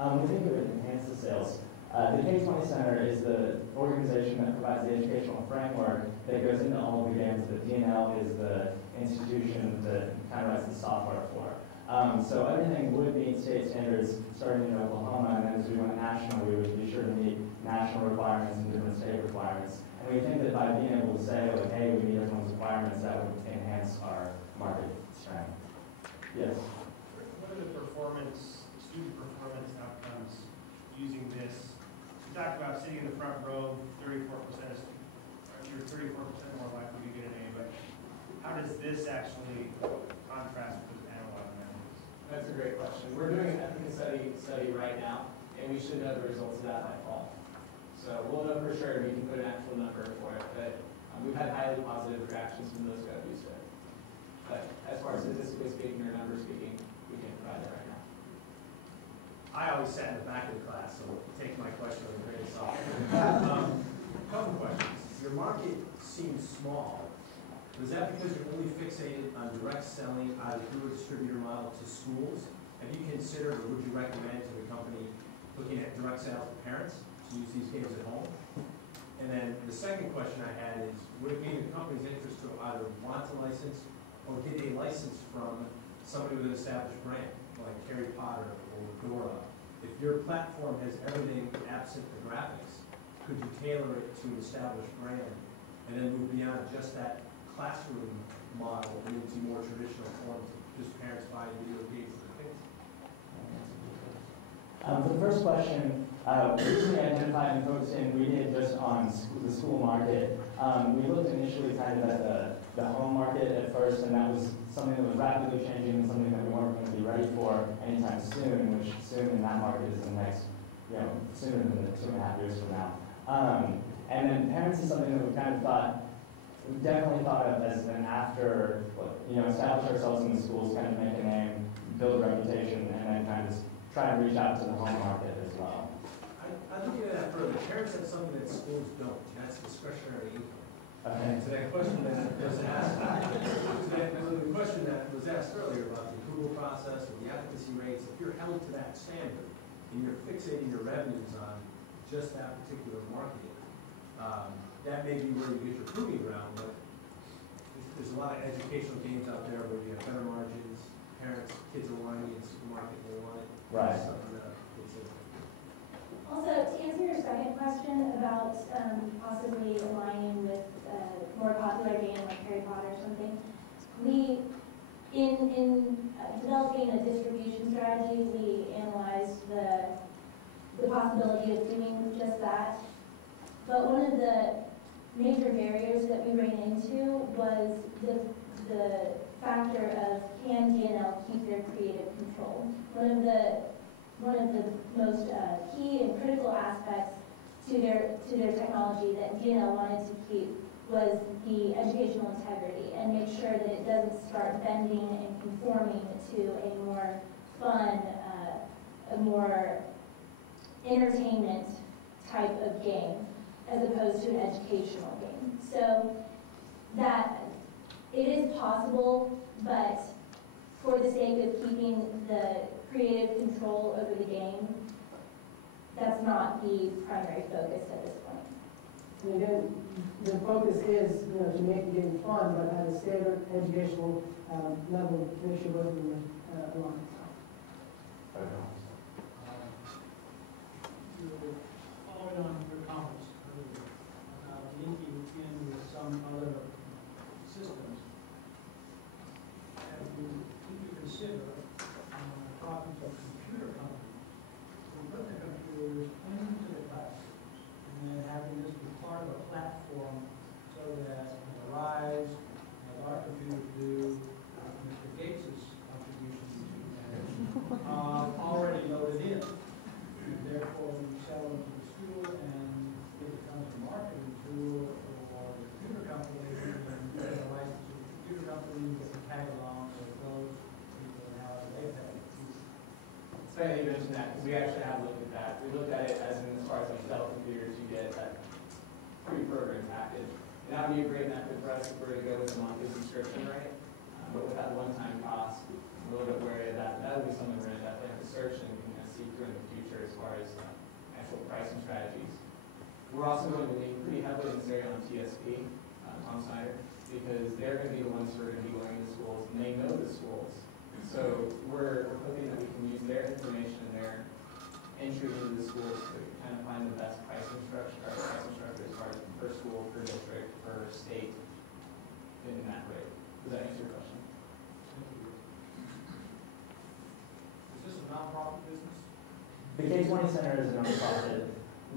We think it would enhance the sales. The K-20 Center is the organization that provides the educational framework that goes into all of the games. The D&L is the institution that kind of writes the software for. So everything would meet state standards starting in Oklahoma, and then as we went national, we would be sure to meet national requirements and different state requirements. And we think that by being able to say, like, hey, we meet everyone's requirements, that would enhance our market strength. Yes? What are the student performance outcomes using this? You talked about sitting in the front row, 34%, you're 34% more likely to get an A, but how does this actually contrast with analog methods? That's a great question. We're doing an efficacy study right now, and we should know the results of that by fall. So we'll know for sure, we can put an actual number for it, but we've had highly positive reactions from those who have used it. But as far as statistically speaking or numbers speaking, we can't provide that right now. I always sat in the back of the class, so take my question with a grain of salt. Couple questions. Your market seems small. Is that because you're only fixated on direct selling either through a distributor model to schools? Have you considered, or would you recommend to the company looking at direct sales to parents to use these games at home? And then the second question I had is, would it be in the company's interest to either want to license or get a license from somebody with an established brand, like Harry Potter or Dora? If your platform has everything absent the graphics, could you tailor it to an established brand and then move beyond just that classroom model into more traditional forms of just parents buying video games for kids? For the first question, we identified and focused in, we did just on the school market. We looked initially kind of at the home market at first, and that was something that was rapidly changing and something that we weren't going to be ready for anytime soon, which soon in that market is the next, sooner than 2.5 years from now. And then parents is something that we kind of thought, we definitely thought of as an after, establish ourselves in the schools, kind of make a name, build a reputation, and then kind of try and reach out to the home market as well. I'd look at that further. Parents have something that schools don't, and that's discretionary income. Okay. To that question that was asked, the question that was asked earlier about the approval process or the efficacy rates, if you're held to that standard and you're fixating your revenues on just that particular market, that may be where you get your proving ground, but there's a lot of educational games out there where you have better margins, parents, kids are wanting it, supermarket, they want it. Right. Also, to answer your second question about possibly aligning with a more popular game like Harry Potter or something, we, in developing a distribution strategy, we analyzed the possibility of doing just that. But one of the major barriers that we ran into was the factor of can DNL keep their creative control. One of the most key and critical aspects to their technology that DNL wanted to keep was the educational integrity and make sure that it doesn't start bending and conforming to a more fun, a more entertainment type of game as opposed to an educational game. So that it is possible, but for the sake of keeping the creative control over the game, that's not the primary focus at this point. And again, the focus is, to make the game fun, but at a standard educational level to make sure we're moving along. Following on your comments earlier, linking in with some other systems, have you consider talking to a computer company to put the computers into the classrooms and then having this be part of a platform so that Rise, as our computers do, Mr. Gates's contributions to that, already loaded in. And therefore, we sell them to the school and it becomes a marketing tool for the computer company and get a license to the computer company, get the tag along with those people and how they pay. It's funny that you mentioned that because we actually have looked at that. We looked at it as far as we sell computers, you get that pre-programmed package. And that would be a great method for us if we were to go with a monthly subscription rate. But with that one-time cost, I'm a little bit wary of that. That would be something we're going to definitely have to search and see through in the future as far as actual pricing strategies. We're also going to lean pretty heavily in this area on TSP, Tom Snyder, because they're going to be the ones who are going to be going to schools, and they know the schools. So we're hoping that we can use their information and their entry into the schools to kind of find the best pricing structure as far as per school, per district, per state in that rate. Does that answer your question? Is this a nonprofit business? The K-20 Center is a nonprofit.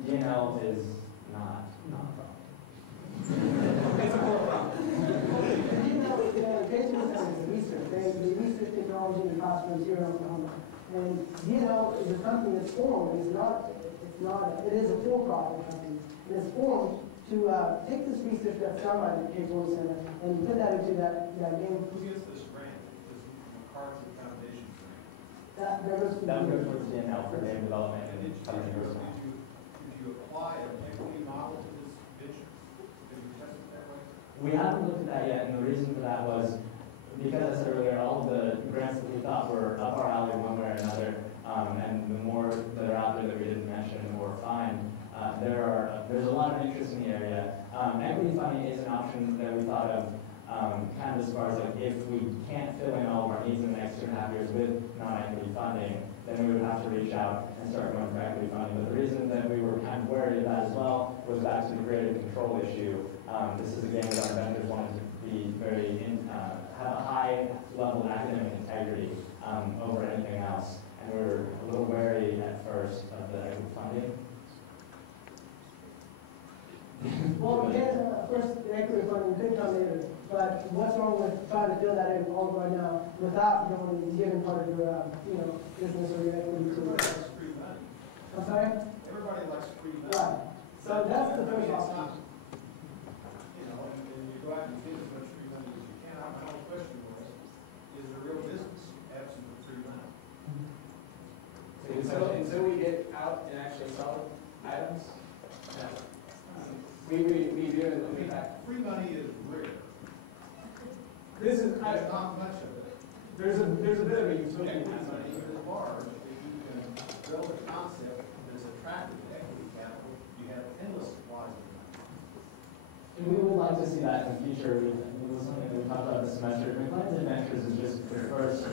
DNL is not nonprofit. It's a for-profit. The K-20 Center is research. They research technology in the classrooms here in Oklahoma. And DNL is a company that's formed. It is a for-profit company. It is formed to take this research that's done by the K-20 Center and put that into that game. Who gets this grant? This MacArthur Foundation grant? That goes towards DNL for game development and Did you apply an equity model to this venture? Did you test it that way? We haven't looked at that yet, and the reason for that was because I said earlier, all of the grants that we thought were up our alley one way or another, and the more that are out there that we didn't mention or find, there's a lot of interest in the area. Equity funding is an option that we thought of, kind of as far as like if we can't fill in all of our needs in the next 2.5 years with non-equity funding, then we would have to reach out and start going for equity funding. But the reason that we were kind of wary of that as well was back to the creative control issue. This is a game that our vendors wanted to be have a high level of academic integrity over anything else. And we were a little wary at first of the equity funding. Well, again, of course, the equity funding could come later, but what's wrong with trying to fill that in all right now without going and giving part of your, business or your equity to Everybody likes free money. I'm sorry? Everybody likes free money. Right. So that's the first option. And you go out and get as much free money as you can. My whole question was, is there real business absent of free money? Until we get out and actually sell items, no. We do it. Free money is rare. This is There's not much of it. there's a bit of a utility Equity money is large. If you can build a concept that's attractive to equity capital, you have endless supplies of money. And we would like to see that in the future. It was something that we talked about this semester. McLean's Adventures is just the first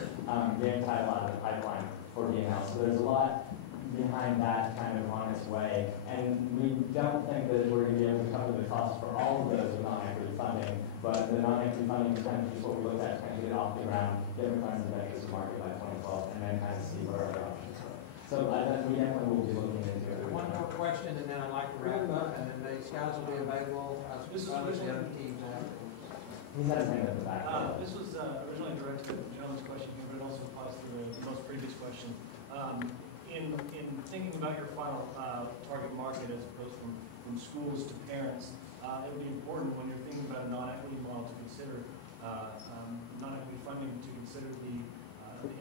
game title out of the pipeline for DNL. So there's a lot behind that kind of on its way. And we don't think that we're going to be able to cover the costs for all of those with non-equity funding. But the non-equity funding is kind of just what we looked at, kind of get it off the ground, get McLean's Adventures to market by 2012, and then kind of see where our options are. So we definitely will be looking into it. One more question, and then I'd like to wrap up, and then the guys will be available. This is Others, the other teams afterwards. He's had his hand at the back. This was originally directed at the gentleman's question here, but it also applies to the most previous question. In thinking about your final target market as opposed from schools to parents, it would be important when you're thinking about a non-equity model to consider non-equity funding, to consider the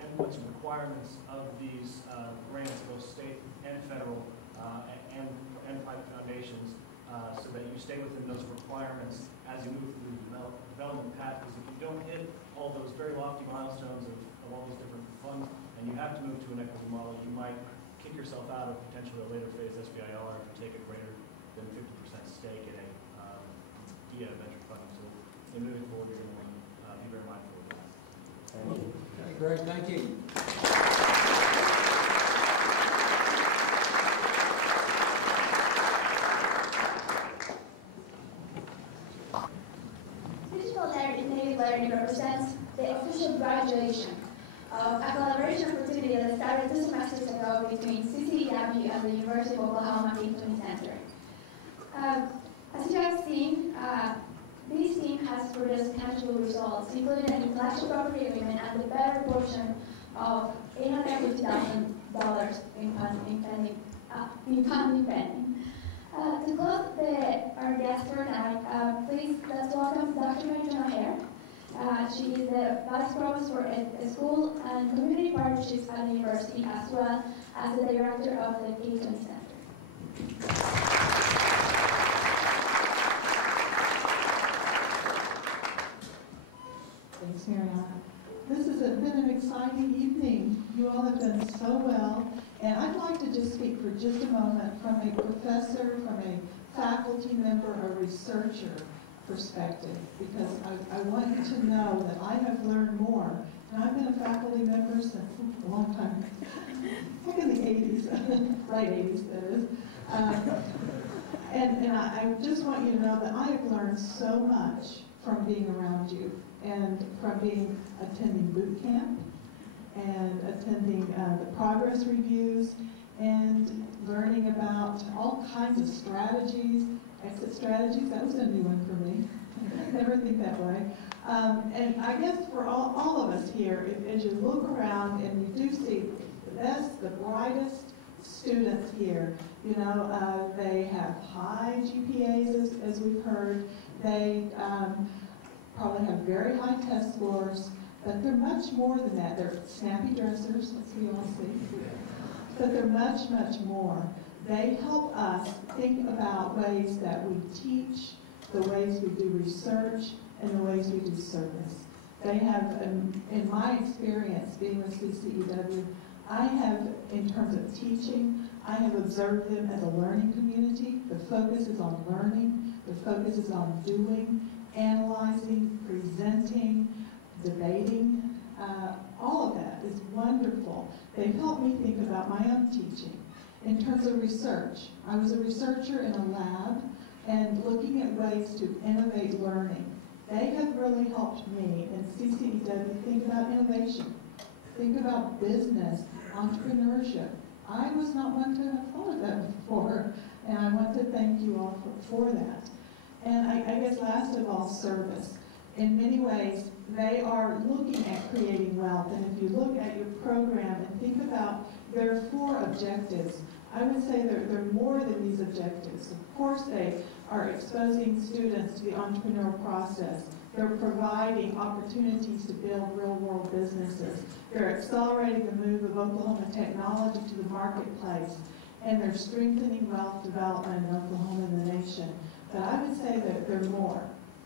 endpoints and requirements of these grants, both state and federal, and private foundations, so that you stay within those requirements as you move through the development path. Because if you don't hit all those very lofty milestones of all these different funds and you have to move to an equity model, you might kick yourself out of potentially a later phase SBIR if you take a greater than 50% stake in a venture fund. So in moving forward, you're going to want to be very mindful of that. Thank you. Okay, great, thank you. Digital native learning represents the official graduation of a collaboration opportunity that started 2 semesters ago between CCEW and the University of Oklahoma K20 Center. As you have seen, this team has produced tangible results, including an intellectual property agreement and the better portion of $850,000 in funding pending. To close our guest for tonight, please let's welcome Dr. Marijuana O'Hare. She is the Vice Provost for School and Community Partnerships at the university, as well as the Director of the K20 Center. Thanks, Mariana. This has been an exciting evening. You all have done so well. And I'd like to just speak for just a moment from a professor, from a faculty member, a researcher perspective, because I want you to know that I have learned more. And I've been a faculty member since a long time, back in the 80s, right 80s that is. And I just want you to know that I have learned so much from being around you and from attending boot camp and attending the progress reviews and learning about all kinds of strategies, exit strategies. That was a new one for me. I never think that way. And I guess for all of us here, as you look around and you do see the best, the brightest students here, you know, they have high GPAs, as we've heard. They probably have very high test scores, but they're much more than that. They're snappy dressers, as we all see, but they're much, much more. They help us think about ways that we teach, the ways we do research, and the ways we do service. They have, in my experience being with CCEW, I have, in terms of teaching, I have observed them as a learning community. The focus is on learning, the focus is on doing, analyzing, presenting, debating. All of that is wonderful. They've helped me think about my own teaching. In terms of research, I was a researcher in a lab and looking at ways to innovate learning. They have really helped me in CCEW think about innovation, think about business, entrepreneurship. I was not one to have thought of that before, and I want to thank you all for that. And I guess last of all, service. In many ways, they are looking at creating wealth, and if you look at your program and think about their 4 objectives, I would say they're more than these objectives. Of course, they are exposing students to the entrepreneurial process. They're providing opportunities to build real-world businesses. They're accelerating the move of Oklahoma technology to the marketplace, and they're strengthening wealth development in Oklahoma and the nation. But I would say that they're more.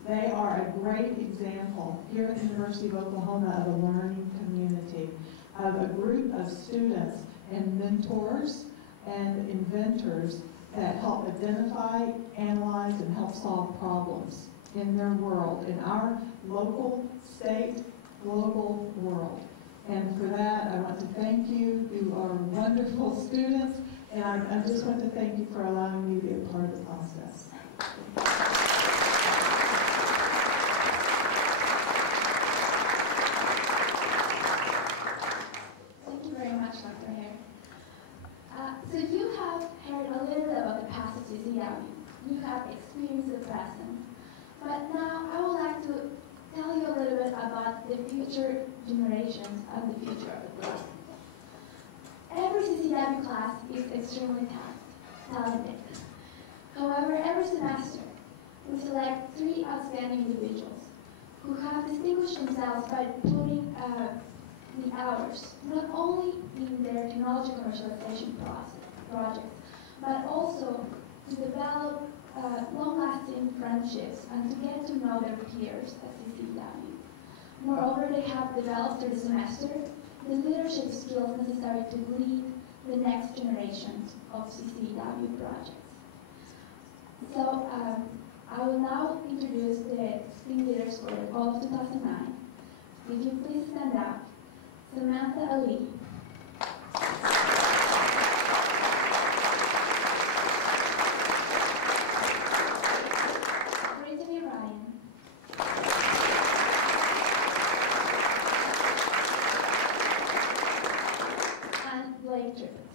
They are a great example here at the University of Oklahoma of a learning community, of a group of students and mentors and inventors that help identify, analyze, and help solve problems in their world, in our local, state, global world. And for that, I want to thank you. You are wonderful students, and I just want to thank you for allowing me to be a part of the process. Thank you very much, Dr. Hare. So you have heard a little bit about the past of CCEW. You have experienced the present. But now I would like to tell you a little bit about the future generations and the future of the class. Every CCEW class is extremely talented. However, every semester, we select 3 outstanding individuals who have distinguished themselves by putting the hours, not only in their technology commercialization projects, but also to develop long-lasting friendships and to get to know their peers at CCEW. Moreover, they have developed through the semester the leadership skills necessary to lead the next generation of CCEW projects. So I will now introduce the team leaders for the fall of 2009. If you please stand up. Samantha Ali. Brittany Ryan. And Blake Trippett.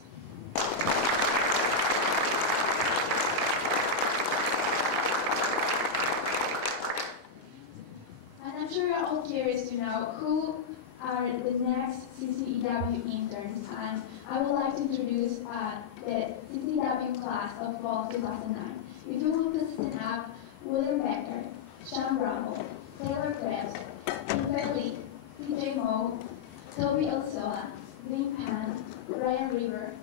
And I'm sure you're all curious to know who are the next CCEW interns, and I would like to introduce the CCEW class of fall 2009. If you will please stand up, William Becker, Sean Bramble, Taylor Krebs, Ethan Lee, TJ Moe, Toby Otsola, Vin Pan, Ryan River,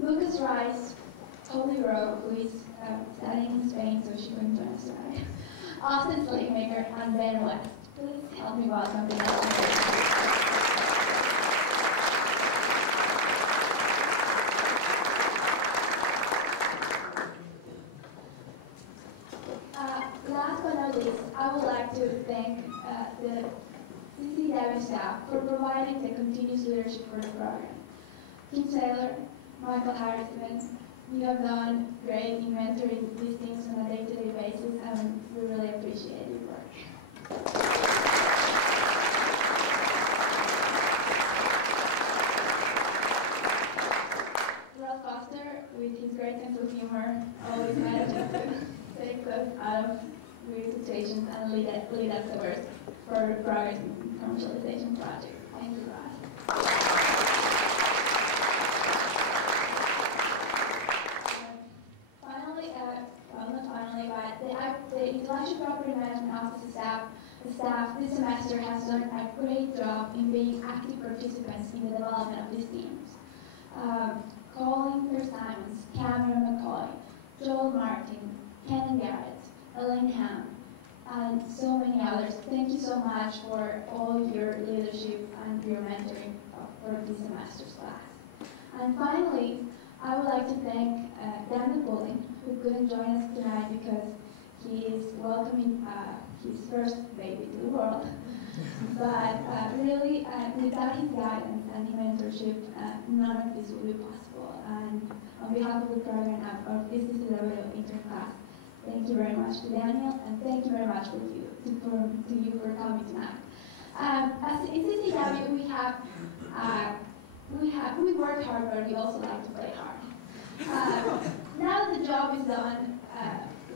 Lucas Rice, Holly Rowe, who is studying in Spain, so she couldn't join us tonight, Austin Slaymaker, and Ben West. Please help me welcome the next. Last but not least, I would like to thank the CCEW staff for providing the continuous leadership for the program. Tim Taylor, Michael Harrison, you have done great in mentoring these things on a day-to-day basis, and we really appreciate your work. Ross Foster, with his great sense of humor, always manages to take us out of weird situations and lead us towards further progress in commercialization projects. Thank you, Ross. Finally, well, not finally, but the intellectual property management office staff this semester has done a great job in being active participants in the development of these teams. Colin Simons, Cameron McCoy, Joel Martin, Ken Garrett, Elaine Ham, and so many others. Thank you so much for all your leadership and your mentoring for this semester's class. And finally, I would like to thank Dan McCullin, who couldn't join us tonight because he is welcoming his first baby to the world. But really, without his guidance and mentorship, none of this would be possible. And on behalf of the program of this CCEW intern class, thank you very much to Daniel, and thank you very much to you for coming tonight. As in CCEW, we work hard, but we also like to play hard. Now that the job is done,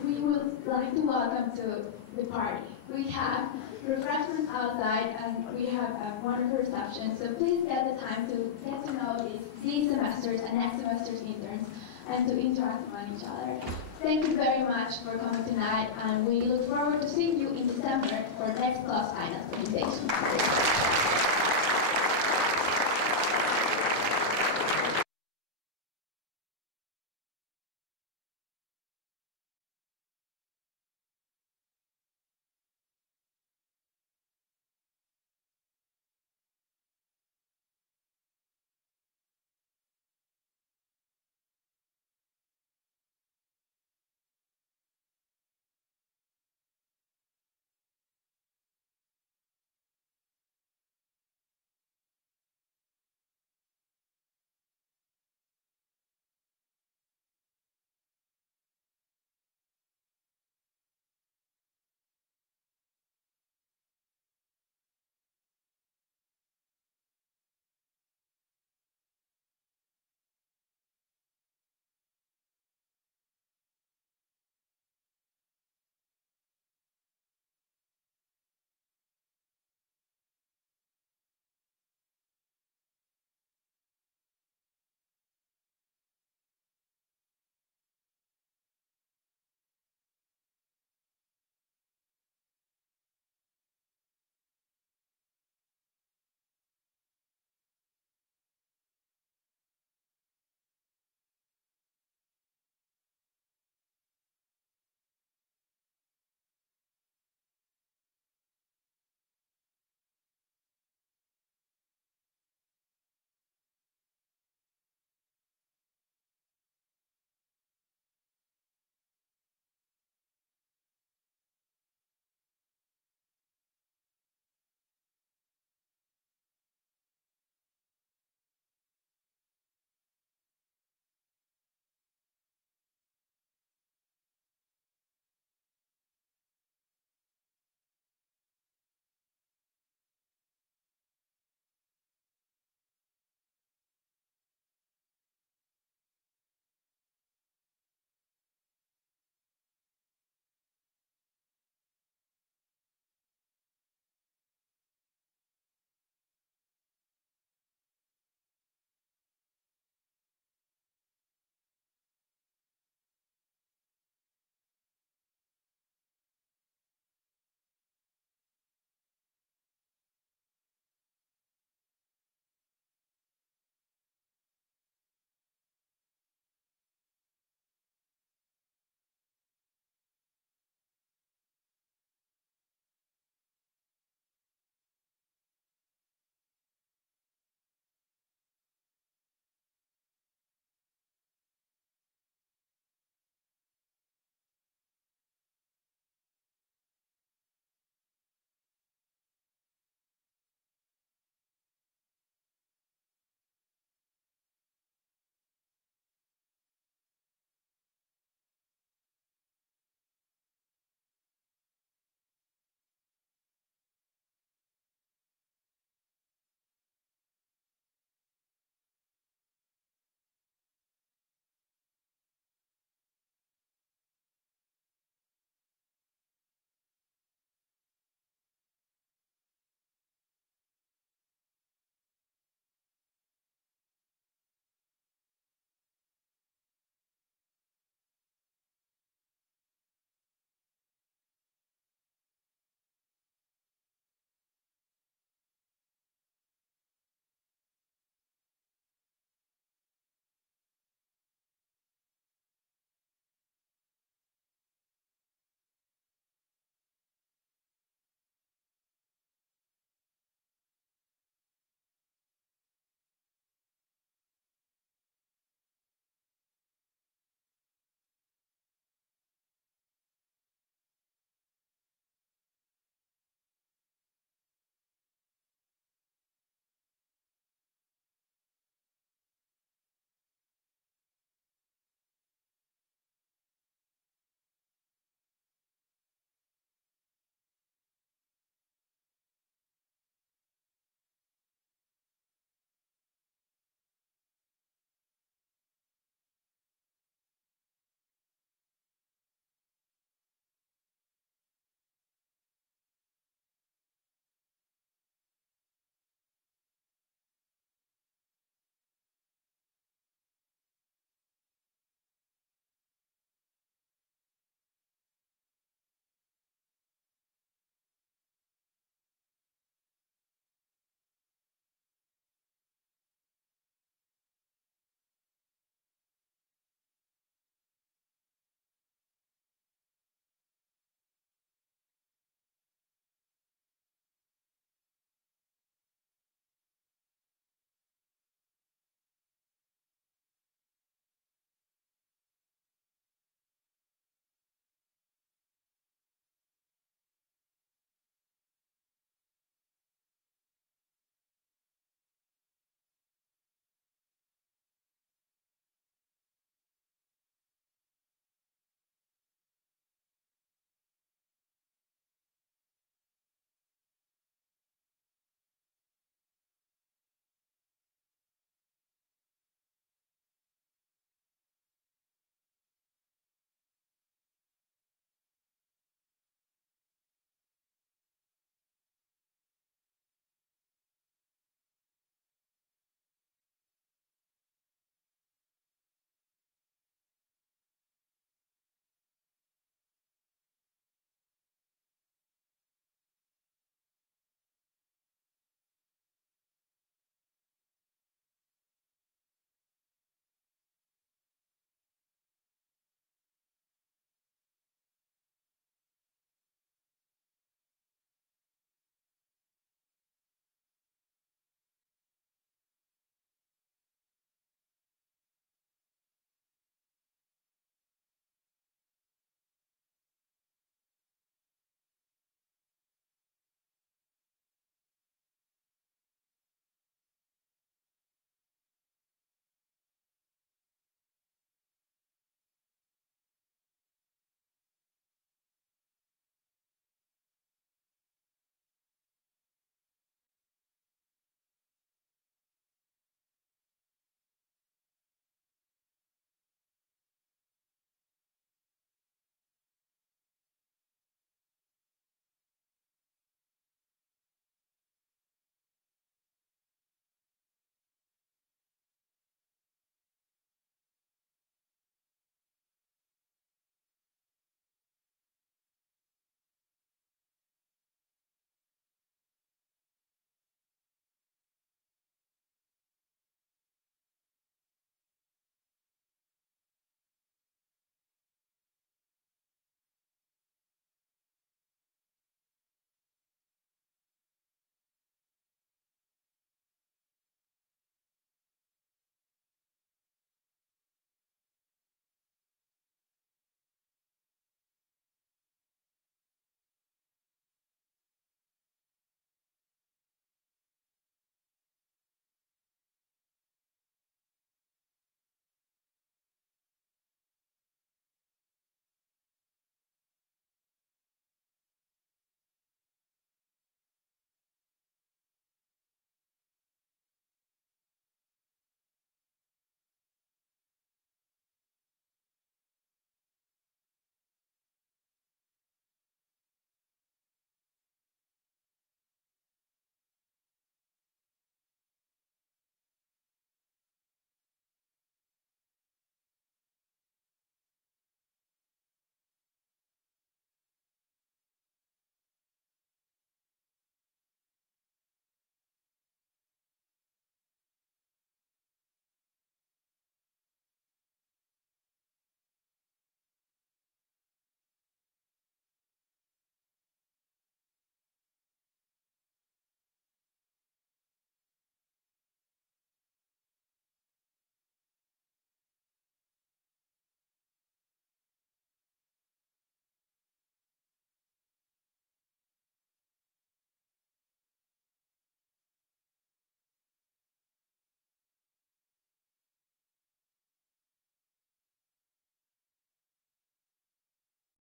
we would like to welcome to the party. We have refreshments outside, and we have a wonderful reception. So please get the time to get to know these semesters and next semester's interns, and to interact among each other. Thank you very much for coming tonight, and we look forward to seeing you in December for next class finals presentation.